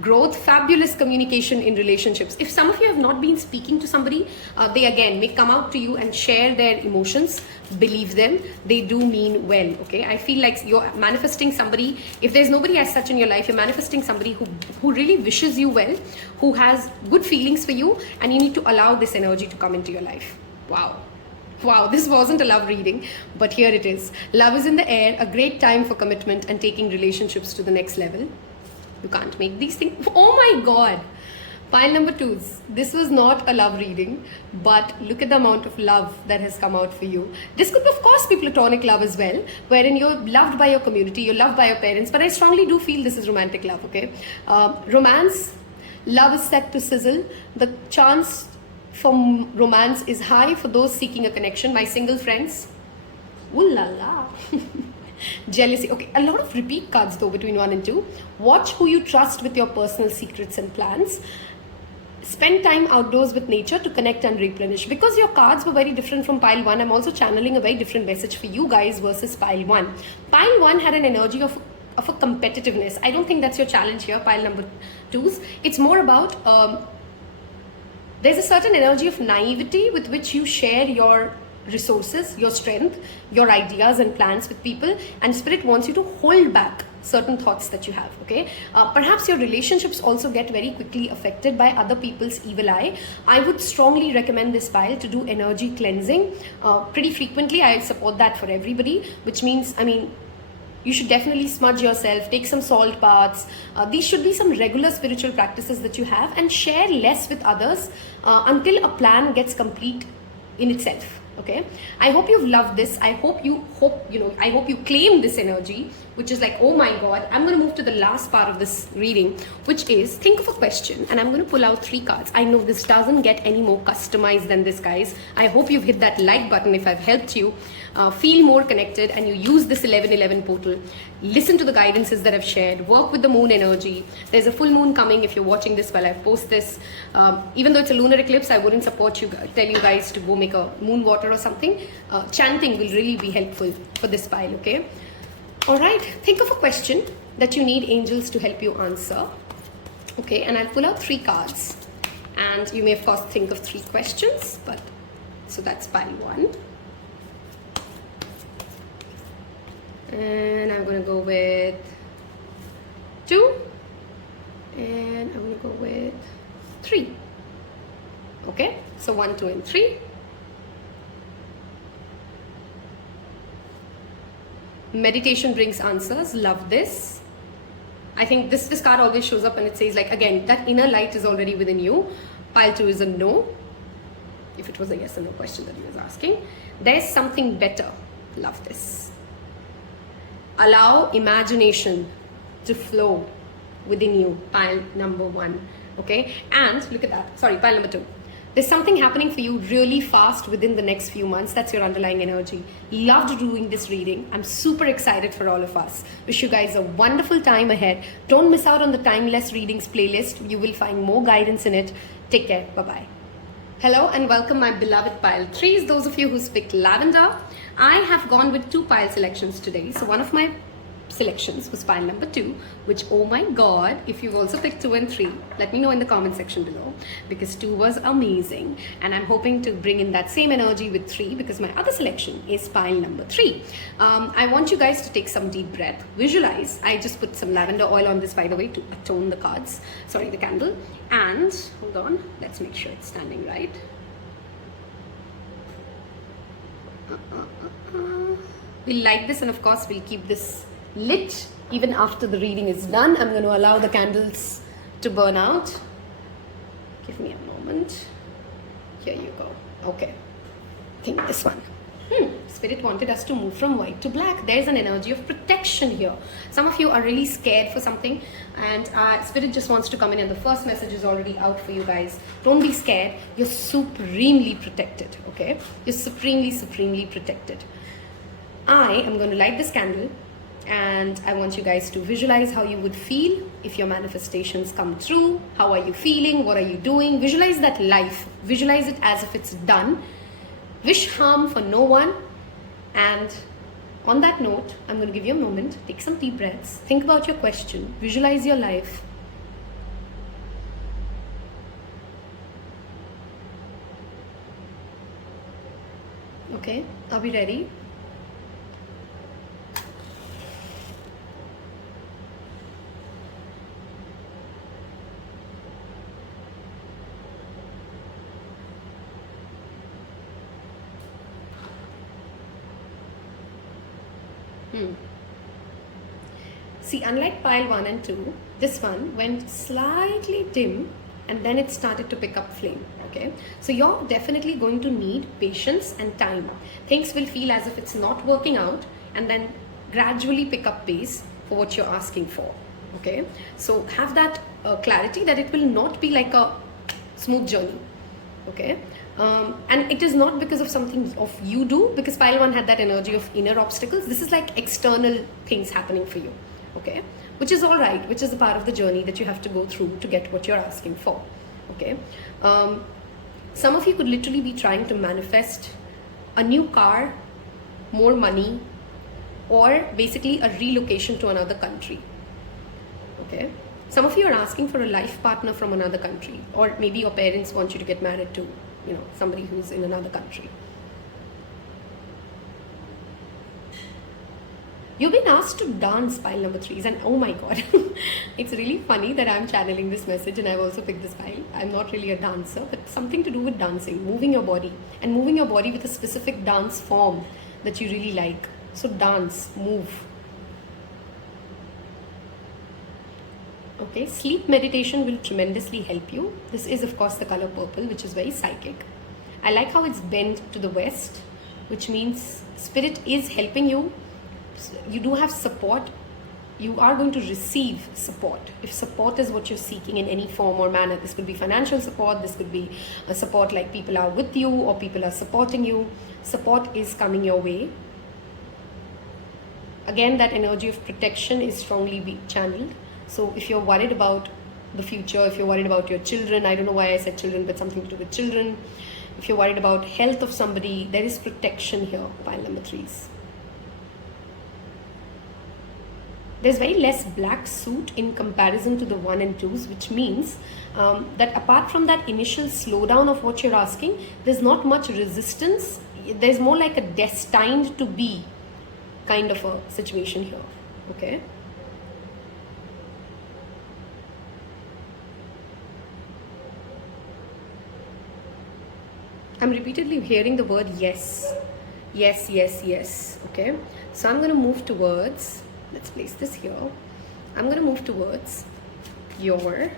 growth, fabulous communication in relationships. If some of you have not been speaking to somebody, they again may come out to you and share their emotions. Believe them, they do mean well. Okay, I feel like you're manifesting somebody. If there's nobody as such in your life, you're manifesting somebody who really wishes you well, who has good feelings for you, and you need to allow this energy to come into your life. Wow, this wasn't a love reading, but here it is. Love is in the air, a great time for commitment and taking relationships to the next level. You can't make these things. Oh my God. Pile number 2s. This was not a love reading, but look at the amount of love that has come out for you. This could, of course, be platonic love as well, wherein you're loved by your community, you're loved by your parents, but I strongly do feel this is romantic love, okay? Romance, love is set to sizzle. The chance for romance is high for those seeking a connection. My single friends, ooh la la. Jealousy. Okay, a lot of repeat cards though between 1 and 2. Watch who you trust with your personal secrets and plans. Spend time outdoors with nature to connect and replenish. Because your cards were very different from pile 1, I'm also channeling a very different message for you guys versus pile 1. Pile 1 had an energy of a competitiveness. I don't think that's your challenge here, pile number 2s. It's more about there's a certain energy of naivety with which you share your resources, your strength, your ideas and plans with people, and Spirit wants you to hold back certain thoughts that you have, okay? Perhaps your relationships also get very quickly affected by other people's evil eye. I would strongly recommend this pile to do energy cleansing pretty frequently. I support that for everybody, which means, you should definitely smudge yourself, take some salt baths. These should be some regular spiritual practices that you have, and share less with others until a plan gets complete in itself. Okay, I hope you've loved this. I hope you claim this energy, which is like, oh my God. I'm going to move to the last part of this reading, which is think of a question, and I'm going to pull out 3 cards. I know this doesn't get any more customized than this, guys. I hope you've hit that like button if I've helped you feel more connected, and you use this 1111 portal. Listen to the guidances that I've shared. Work with the moon energy. There's a full moon coming if you're watching this while I post this. Even though it's a lunar eclipse, I wouldn't tell you guys to go make a moon water or something. Chanting will really be helpful for this pile, okay? All right, think of a question that you need angels to help you answer. Okay, and I'll pull out 3 cards. And you may, of course, think of 3 questions, but so that's pile 1. And I'm going to go with 2. And I'm going to go with 3. Okay, so 1, 2, and 3. Meditation brings answers. Love this. I think this card always shows up and it says, like, again, that inner light is already within you. Pile 2 is a no. If it was a yes or no question that he was asking. There's something better. Love this. Allow imagination to flow within you. Pile number 1. Okay. And look at that. Sorry, pile number 2. There's something happening for you really fast within the next few months. That's your underlying energy. Loved doing this reading. I'm super excited for all of us. Wish you guys a wonderful time ahead. Don't miss out on the Timeless Readings playlist. You will find more guidance in it. Take care. Bye-bye. Hello and welcome, my beloved pile 3s. Those of you who picked lavender. I have gone with 2 pile selections today. So one of my selections was pile number 2, which, oh my God, if you've also picked 2 and 3, let me know in the comment section below, because 2 was amazing, and I'm hoping to bring in that same energy with 3, because my other selection is pile number 3. I want you guys to take some deep breath, visualize. I just put some lavender oil on this, by the way, to tone the cards, sorry, the candle, and hold on, let's make sure it's standing right. We'll light this, and of course we'll keep this lit even after the reading is done. I'm going to allow the candles to burn out. Give me a moment. Here you go. Okay, I think this one. Spirit wanted us to move from white to black. There's an energy of protection here. Some of you are really scared for something, and Spirit just wants to come in, and the first message is already out for you guys. Don't be scared. You're supremely protected, okay? You're supremely protected. I am going to light this candle, and I want you guys to visualize how you would feel if your manifestations come true. How are you feeling? What are you doing? Visualize that life. Visualize it as if it's done. Wish harm for no one. And on that note, I'm going to give you a moment. Take some deep breaths. Think about your question. Visualize your life. Okay, are we ready? See, unlike pile 1 and 2, this one went slightly dim and then it started to pick up flame. Okay, so you're definitely going to need patience and time. Things will feel as if it's not working out and then gradually pick up pace for what you're asking for. Okay, so have that clarity that it will not be like a smooth journey. Okay, and it is not because of something of you do, because pile 1 had that energy of inner obstacles. This is like external things happening for you. Okay, which is all right, which is a part of the journey that you have to go through to get what you're asking for. Okay, some of you could literally be trying to manifest a new car, more money, or basically a relocation to another country. Okay, some of you are asking for a life partner from another country, or maybe your parents want you to get married to, you know, somebody who's in another country. You've been asked to dance, pile number 3s, and oh my god, it's really funny that I'm channeling this message and I've also picked this pile. I'm not really a dancer, but something to do with dancing, moving your body, and moving your body with a specific dance form that you really like. So dance, move. Okay, sleep meditation will tremendously help you. This is of course the color purple, which is very psychic. I like how it's bent to the west, which means spirit is helping you. You do have support. You are going to receive support. If support is what you're seeking in any form or manner, this could be financial support, this could be a support like people are with you or people are supporting you. Support is coming your way. Again, that energy of protection is strongly being channeled. So if you're worried about the future, if you're worried about your children, I don't know why I said children, but something to do with children. If you're worried about health of somebody, there is protection here, pile number 3s. There's very less black suit in comparison to the 1 and 2s, which means that apart from that initial slowdown of what you're asking, there's not much resistance. There's more like a destined to be kind of a situation here. Okay. I'm repeatedly hearing the word yes. Yes, yes, yes. Okay. So I'm going to move towards, let's place this here. I'm going to move towards your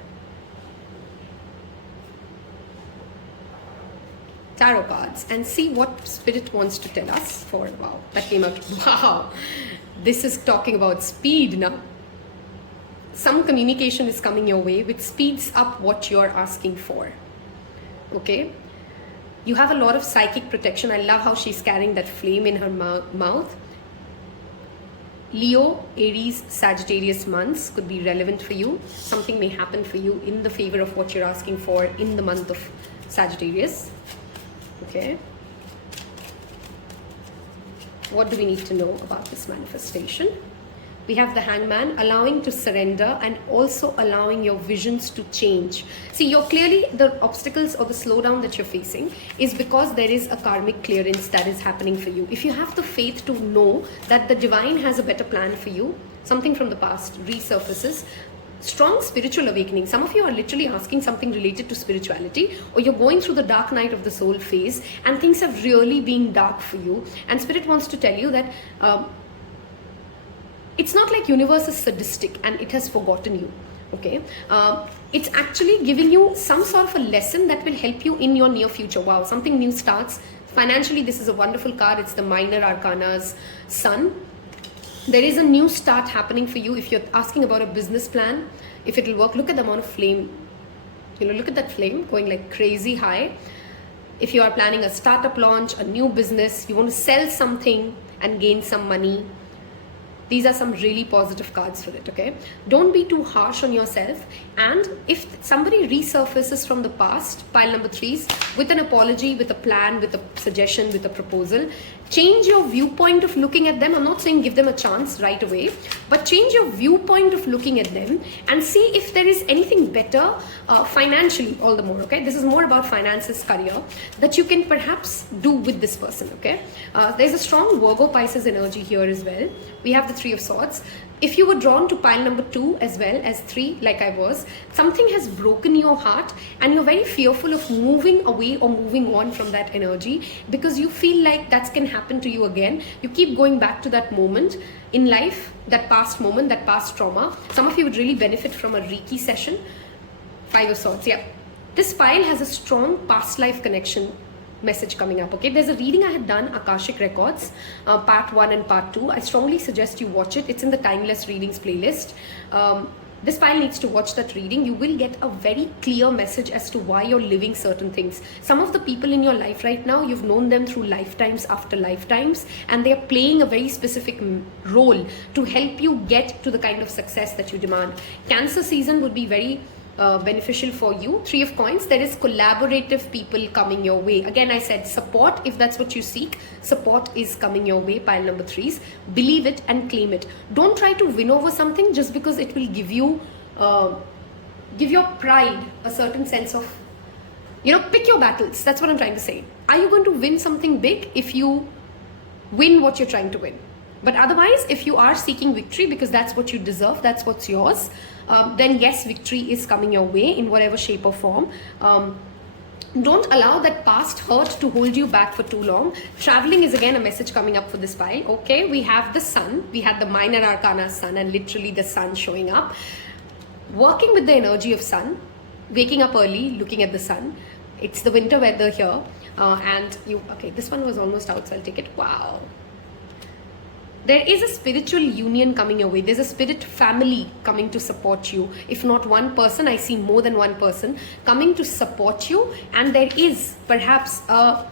tarot cards and see what spirit wants to tell us for, wow, that came out, wow, this is talking about speed now. Some communication is coming your way which speeds up what you're asking for. Okay. You have a lot of psychic protection. I love how she's carrying that flame in her mouth. Leo, Aries, Sagittarius months could be relevant for you. Something may happen for you in the favor of what you're asking for in the month of Sagittarius. Okay. What do we need to know about this manifestation? We have the Hangman, allowing to surrender and also allowing your visions to change. See, you're clearly, the obstacles or the slowdown that you're facing is because there is a karmic clearance that is happening for you. If you have the faith to know that the divine has a better plan for you, something from the past resurfaces. Strong spiritual awakening. Some of you are literally asking something related to spirituality, or you're going through the dark night of the soul phase and things have really been dark for you. And spirit wants to tell you that it's not like universe is sadistic and it has forgotten you. Okay, it's actually giving you some sort of a lesson that will help you in your near future. Wow, something new starts. Financially, this is a wonderful card. It's the Minor Arcana's Sun. There is a new start happening for you. If you're asking about a business plan, if it'll work, look at the amount of flame. You know, look at that flame going like crazy high. If you are planning a startup launch, a new business, you want to sell something and gain some money, these are some really positive cards for it. Okay, don't be too harsh on yourself. And if somebody resurfaces from the past, pile number 3s, with an apology, with a plan, with a suggestion, with a proposal. Change your viewpoint of looking at them. I'm not saying give them a chance right away, but change your viewpoint of looking at them and see if there is anything better financially, all the more, okay? This is more about finances, career, that you can perhaps do with this person, okay? There's a strong Virgo Pisces energy here as well. We have the Three of Swords. If you were drawn to pile number 2 as well as 3, like I was, something has broken your heart and you're very fearful of moving away or moving on from that energy because you feel like that can happen to you again. You keep going back to that moment in life, that past moment, that past trauma. Some of you would really benefit from a Reiki session. 5 of Swords, yeah. This pile has a strong past life connection message coming up, okay? There's a reading I had done, Akashic Records, part 1 and part 2. I strongly suggest you watch it. It's in the Timeless Readings playlist. This pile needs to watch that reading. You will get a very clear message as to why you're living certain things. Some of the people in your life right now, you've known them through lifetimes after lifetimes, and they're playing a very specific role to help you get to the kind of success that you demand. Cancer season would be very beneficial for you. 3 of Coins, there is collaborative people coming your way. Again, I said support. If that's what you seek, support is coming your way. Pile number 3s. Believe it and claim it. Don't try to win over something just because it will give you, give your pride a certain sense of, pick your battles. That's what I'm trying to say. Are you going to win something big if you win what you're trying to win? But otherwise, if you are seeking victory because that's what you deserve, that's what's yours, then yes, victory is coming your way in whatever shape or form. Don't allow that past hurt to hold you back for too long. Traveling is again a message coming up for this pile. Okay, we have the sun. We had the minor arcana sun and literally the sun showing up. Working with the energy of sun, waking up early, looking at the sun. It's the winter weather here. Okay, this one was almost out, so I'll take it. Wow. There is a spiritual union coming your way. There's a spirit family coming to support you. If not one person, I see more than one person coming to support you. And there is perhaps a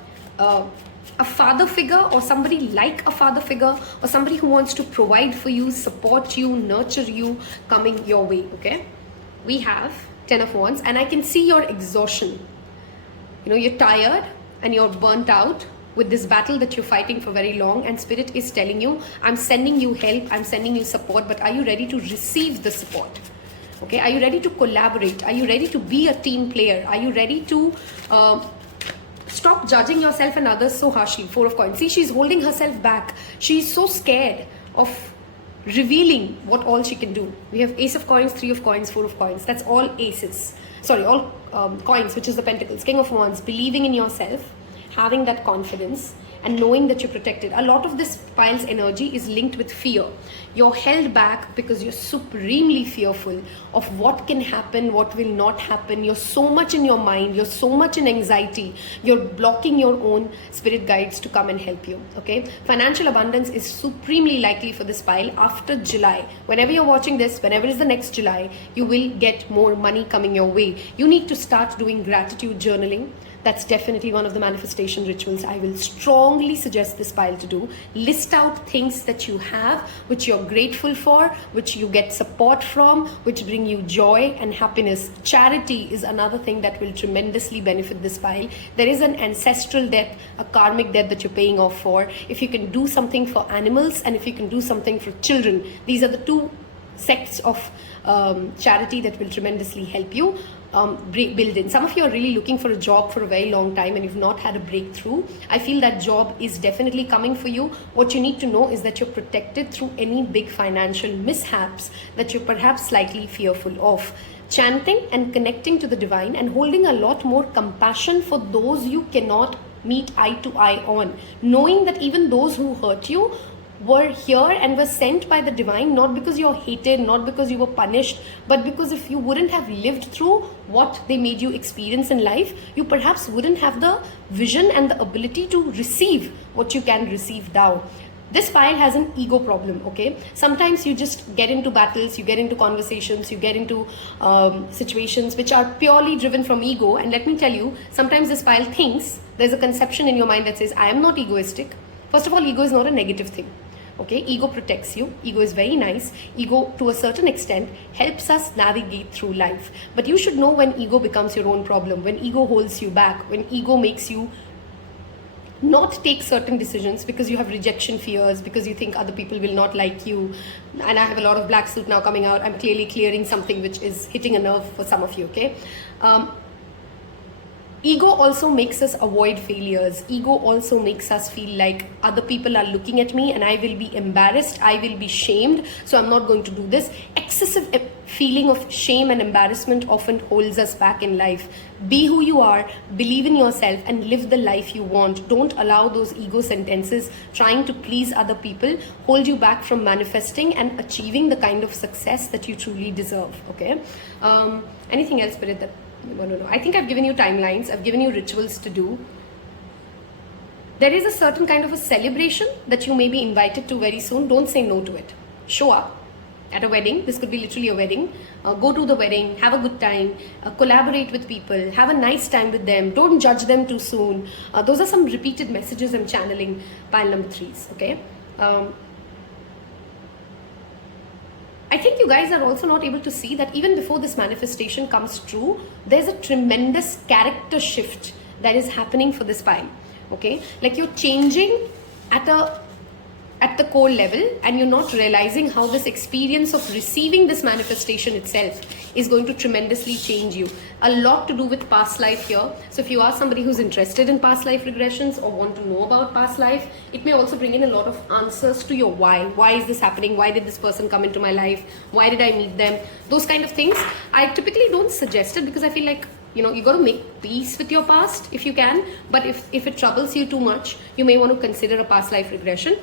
father figure or somebody like a father figure or somebody who wants to provide for you, support you, nurture you coming your way, okay? We have 10 of Wands and I can see your exhaustion. You're tired and you're burnt out with this battle that you're fighting for very long, and Spirit is telling you, I'm sending you help, I'm sending you support, but are you ready to receive the support? Okay, are you ready to collaborate? Are you ready to be a team player? Are you ready to stop judging yourself and others so harshly? 4 of Coins. See, she's holding herself back. She's so scared of revealing what all she can do. We have Ace of Coins, 3 of Coins, 4 of Coins. That's all aces. Sorry, all coins, which is the Pentacles. King of Wands, believing in yourself, having that confidence and knowing that you're protected. A lot of this pile's energy is linked with fear. You're held back because you're supremely fearful of what can happen, what will not happen. You're so much in your mind. You're so much in anxiety. You're blocking your own spirit guides to come and help you. Okay. Financial abundance is supremely likely for this pile after July. Whenever you're watching this, whenever is the next July, you will get more money coming your way. You need to start doing gratitude journaling. That's definitely one of the manifestation rituals I will strongly suggest this pile to do. List out things that you have, which you're grateful for, which you get support from, which bring you joy and happiness. Charity is another thing that will tremendously benefit this pile. There is an ancestral debt, a karmic debt that you're paying off for. If you can do something for animals and if you can do something for children, these are the two sects of charity that will tremendously help you. Build in. Some of you are really looking for a job for a very long time and you've not had a breakthrough. I feel that job is definitely coming for you. What you need to know is that you're protected through any big financial mishaps that you're perhaps slightly fearful of. Chanting and connecting to the divine and holding a lot more compassion for those you cannot meet eye to eye on. Knowing that even those who hurt you were here and were sent by the divine, not because you're hated, not because you were punished, but because if you wouldn't have lived through what they made you experience in life, you perhaps wouldn't have the vision and the ability to receive what you can receive now. This pile has an ego problem, okay? Sometimes you just get into battles, you get into conversations, you get into situations which are purely driven from ego. And let me tell you, sometimes this pile thinks, there's a conception in your mind that says, I am not egoistic. First of all, ego is not a negative thing. Okay, ego protects you. Ego is very nice. Ego, to a certain extent, helps us navigate through life. But you should know when ego becomes your own problem, when ego holds you back, when ego makes you not take certain decisions because you have rejection fears, because you think other people will not like you. And I have a lot of black suit now coming out. I'm clearly clearing something which is hitting a nerve for some of you, okay? Ego also makes us avoid failures. Ego also makes us feel like other people are looking at me and I will be embarrassed, I will be shamed, so I'm not going to do this. Excessive feeling of shame and embarrassment often holds us back in life. Be who you are, believe in yourself, and live the life you want. Don't allow those ego sentences trying to please other people hold you back from manifesting and achieving the kind of success that you truly deserve, okay? Anything else, Spirit, that no. I think I've given you timelines. I've given you rituals to do. There is a certain kind of a celebration that you may be invited to very soon. Don't say no to it. Show up at a wedding. This could be literally a wedding. Go to the wedding. Have a good time. Collaborate with people. Have a nice time with them. Don't judge them too soon. Those are some repeated messages I'm channeling. Pile number 3s. Okay. I think you guys are also not able to see that even before this manifestation comes true, there's a tremendous character shift that is happening for this pile, okay? Like you're changing at the core level, and you're not realizing how this experience of receiving this manifestation itself is going to tremendously change you. A lot to do with past life here. So if you are somebody who's interested in past life regressions or want to know about past life, it may also bring in a lot of answers to your why. Why is this happening? Why did this person come into my life? Why did I meet them? Those kind of things. I typically don't suggest it because I feel like, you know, you got to make peace with your past if you can. But if it troubles you too much, you may want to consider a past life regression.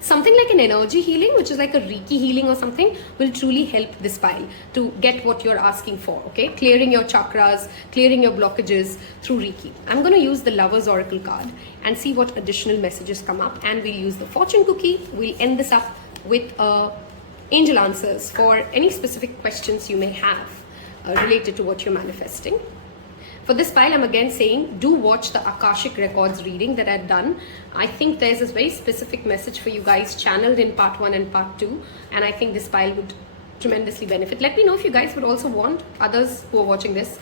Something like an energy healing, which is like a Reiki healing or something, will truly help this pile to get what you're asking for, okay? Clearing your chakras, clearing your blockages through Reiki. I'm going to use the Lover's Oracle card and see what additional messages come up, and we'll use the fortune cookie. We'll end this up with angel answers for any specific questions you may have related to what you're manifesting. For this pile, I'm again saying, do watch the Akashic Records reading that I've done. I think there's this very specific message for you guys channeled in part 1 and part 2. And I think this pile would tremendously benefit. Let me know if you guys would also want, others who are watching this,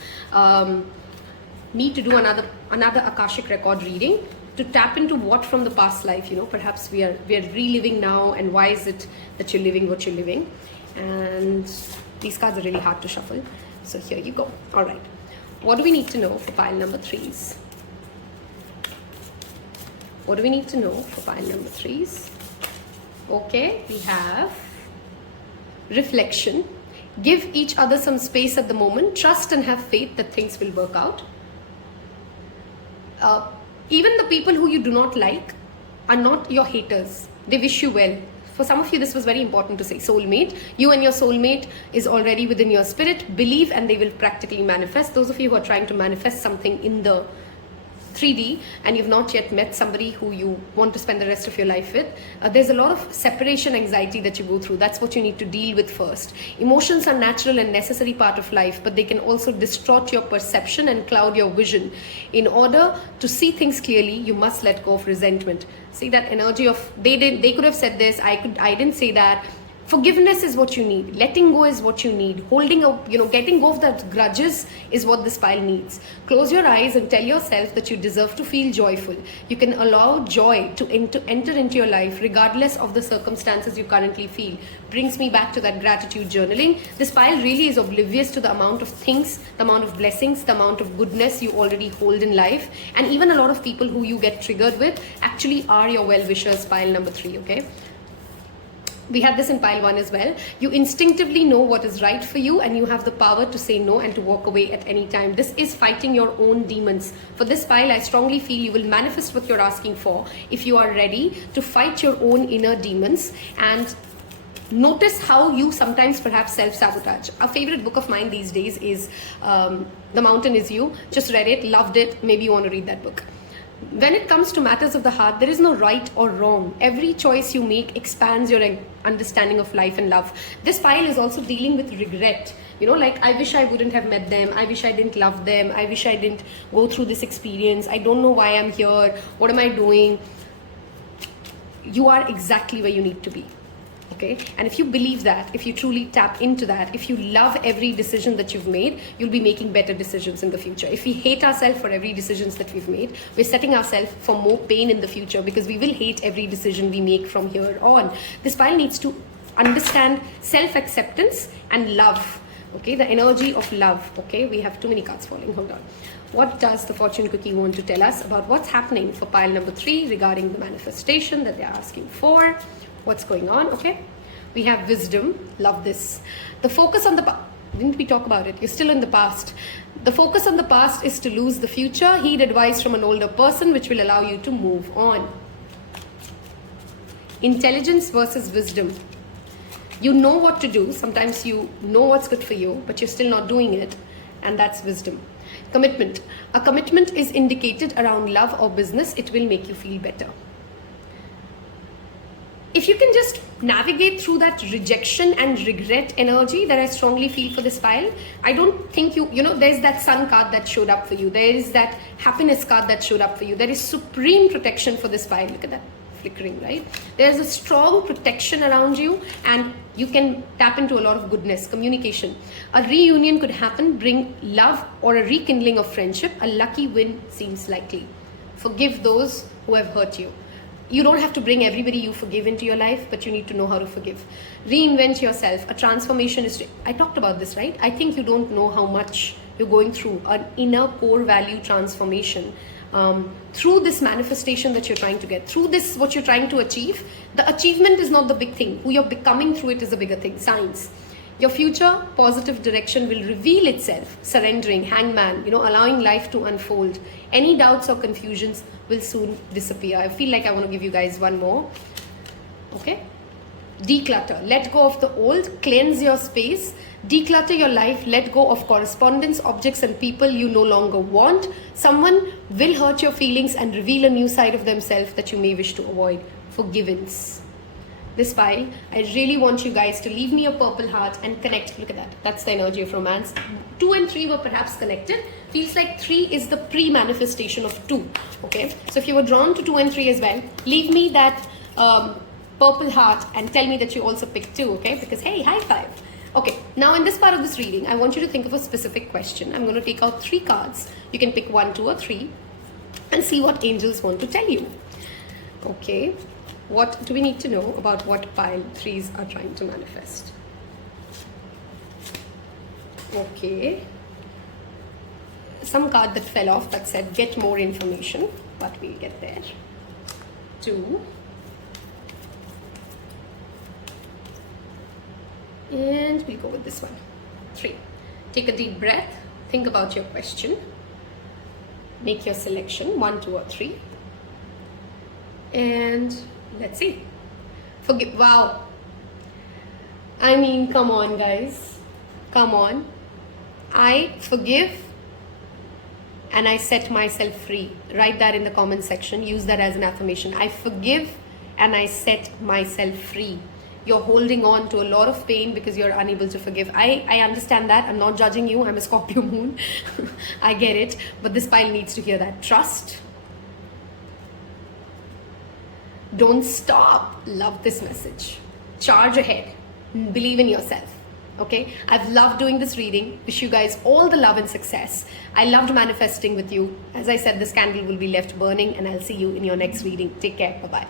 me to do another Akashic Record reading to tap into what from the past life, you know, perhaps we are reliving now, and why is it that you're living what you're living. And these cards are really hard to shuffle. So here you go. All right. What do we need to know for pile number 3s? What do we need to know for pile number 3s? Okay, we have reflection. Give each other some space at the moment. Trust and have faith that things will work out. Even the people who you do not like are not your haters. They wish you well. For some of you, this was very important to say. Soulmate. You and your soulmate is already within your spirit. Believe and they will practically manifest. Those of you who are trying to manifest something in the 3D and you've not yet met somebody who you want to spend the rest of your life with, there's a lot of separation anxiety that you go through. That's what you need to deal with first. Emotions are natural and necessary part of life, but they can also distort your perception and cloud your vision. In order to see things clearly, you must let go of resentment. See that energy of they could have said this, I didn't say that. Forgiveness is what you need. Letting go is what you need. Holding up, getting go of that grudges is what this pile needs. Close your eyes and tell yourself that you deserve to feel joyful. You can allow joy to enter into your life regardless of the circumstances you currently feel. Brings me back to that gratitude journaling. This pile really is oblivious to the amount of things, the amount of blessings, the amount of goodness you already hold in life. And even a lot of people who you get triggered with actually are your well-wishers, pile number 3, okay? We had this in pile 1 as well. You instinctively know what is right for you and you have the power to say no and to walk away at any time. This is fighting your own demons. For this pile, I strongly feel you will manifest what you're asking for if you are ready to fight your own inner demons and notice how you sometimes perhaps self-sabotage. A favorite book of mine these days is The Mountain Is You. Just read it, loved it. Maybe you want to read that book. When it comes to matters of the heart, there is no right or wrong. Every choice you make expands your understanding of life and love. This pile is also dealing with regret. Like, I wish I wouldn't have met them. I wish I didn't love them. I wish I didn't go through this experience. I don't know why I'm here. What am I doing? You are exactly where you need to be. Okay, and if you believe that, if you truly tap into that, if you love every decision that you've made, you'll be making better decisions in the future. If we hate ourselves for every decisions that we've made, we're setting ourselves for more pain in the future, because we will hate every decision we make from here on. This pile needs to understand self-acceptance and love. Okay, the energy of love. Okay, we have too many cards falling. Hold on. What does the fortune cookie want to tell us about what's happening for pile number 3 regarding the manifestation that they're asking for? What's going on? Okay, we have wisdom. Love this. The focus on the past. Didn't we talk about it? You're still in the past. The focus on the past is to lose the future. Heed advice from an older person, which will allow you to move on. Intelligence versus wisdom. You know what to do. Sometimes you know what's good for you, but you're still not doing it. And that's wisdom. Commitment. A commitment is indicated around love or business. It will make you feel better. If you can just navigate through that rejection and regret energy that I strongly feel for this pile, I don't think there's that sun card that showed up for you. There is that happiness card that showed up for you. There is supreme protection for this pile. Look at that flickering, right? There's a strong protection around you, and you can tap into a lot of goodness. Communication. A reunion could happen, bring love or a rekindling of friendship. A lucky win seems likely. Forgive those who have hurt you. You don't have to bring everybody you forgive into your life, but you need to know how to forgive. Reinvent yourself. A transformation is... I talked about this, right? I think you don't know how much you're going through an inner core value transformation. Through this manifestation that you're trying to get, through this, what you're trying to achieve, the achievement is not the big thing. Who you're becoming through it is the bigger thing. Signs. Your future positive direction will reveal itself. Surrendering, hangman, allowing life to unfold. Any doubts or confusions will soon disappear. I feel like I want to give you guys one more. Okay. Declutter. Let go of the old. Cleanse your space. Declutter your life. Let go of correspondence, objects and people you no longer want. Someone will hurt your feelings and reveal a new side of themselves that you may wish to avoid. Forgiveness. This pile, I really want you guys to leave me a purple heart and connect. Look at that. That's the energy of romance. 2 and 3 were perhaps connected. Feels like 3 is the pre-manifestation of 2. Okay. So if you were drawn to 2 and 3 as well, leave me that purple heart and tell me that you also picked 2. Okay. Because hey, high five. Okay. Now in this part of this reading, I want you to think of a specific question. I'm going to take out 3 cards. You can pick 1, 2 or 3 and see what angels want to tell you. Okay. What do we need to know about what pile 3s are trying to manifest? Okay. Some card that fell off that said get more information, but we'll get there. 2. And we'll go with this one. 3. Take a deep breath. Think about your question. Make your selection. 1, 2 or 3. And let's see. Forgive. Wow. I mean, come on, guys. Come on. I forgive and I set myself free. Write that in the comment section. Use that as an affirmation. I forgive and I set myself free. You're holding on to a lot of pain because you're unable to forgive. I understand that. I'm not judging you. I'm a Scorpio moon. I get it. But this pile needs to hear that. Trust. Don't stop. Love this message. Charge ahead. Believe in yourself. Okay, I've loved doing this reading. Wish you guys all the love and success. I loved manifesting with you. As I said, this candle will be left burning, and I'll see you in your next reading. Take care. Bye-bye.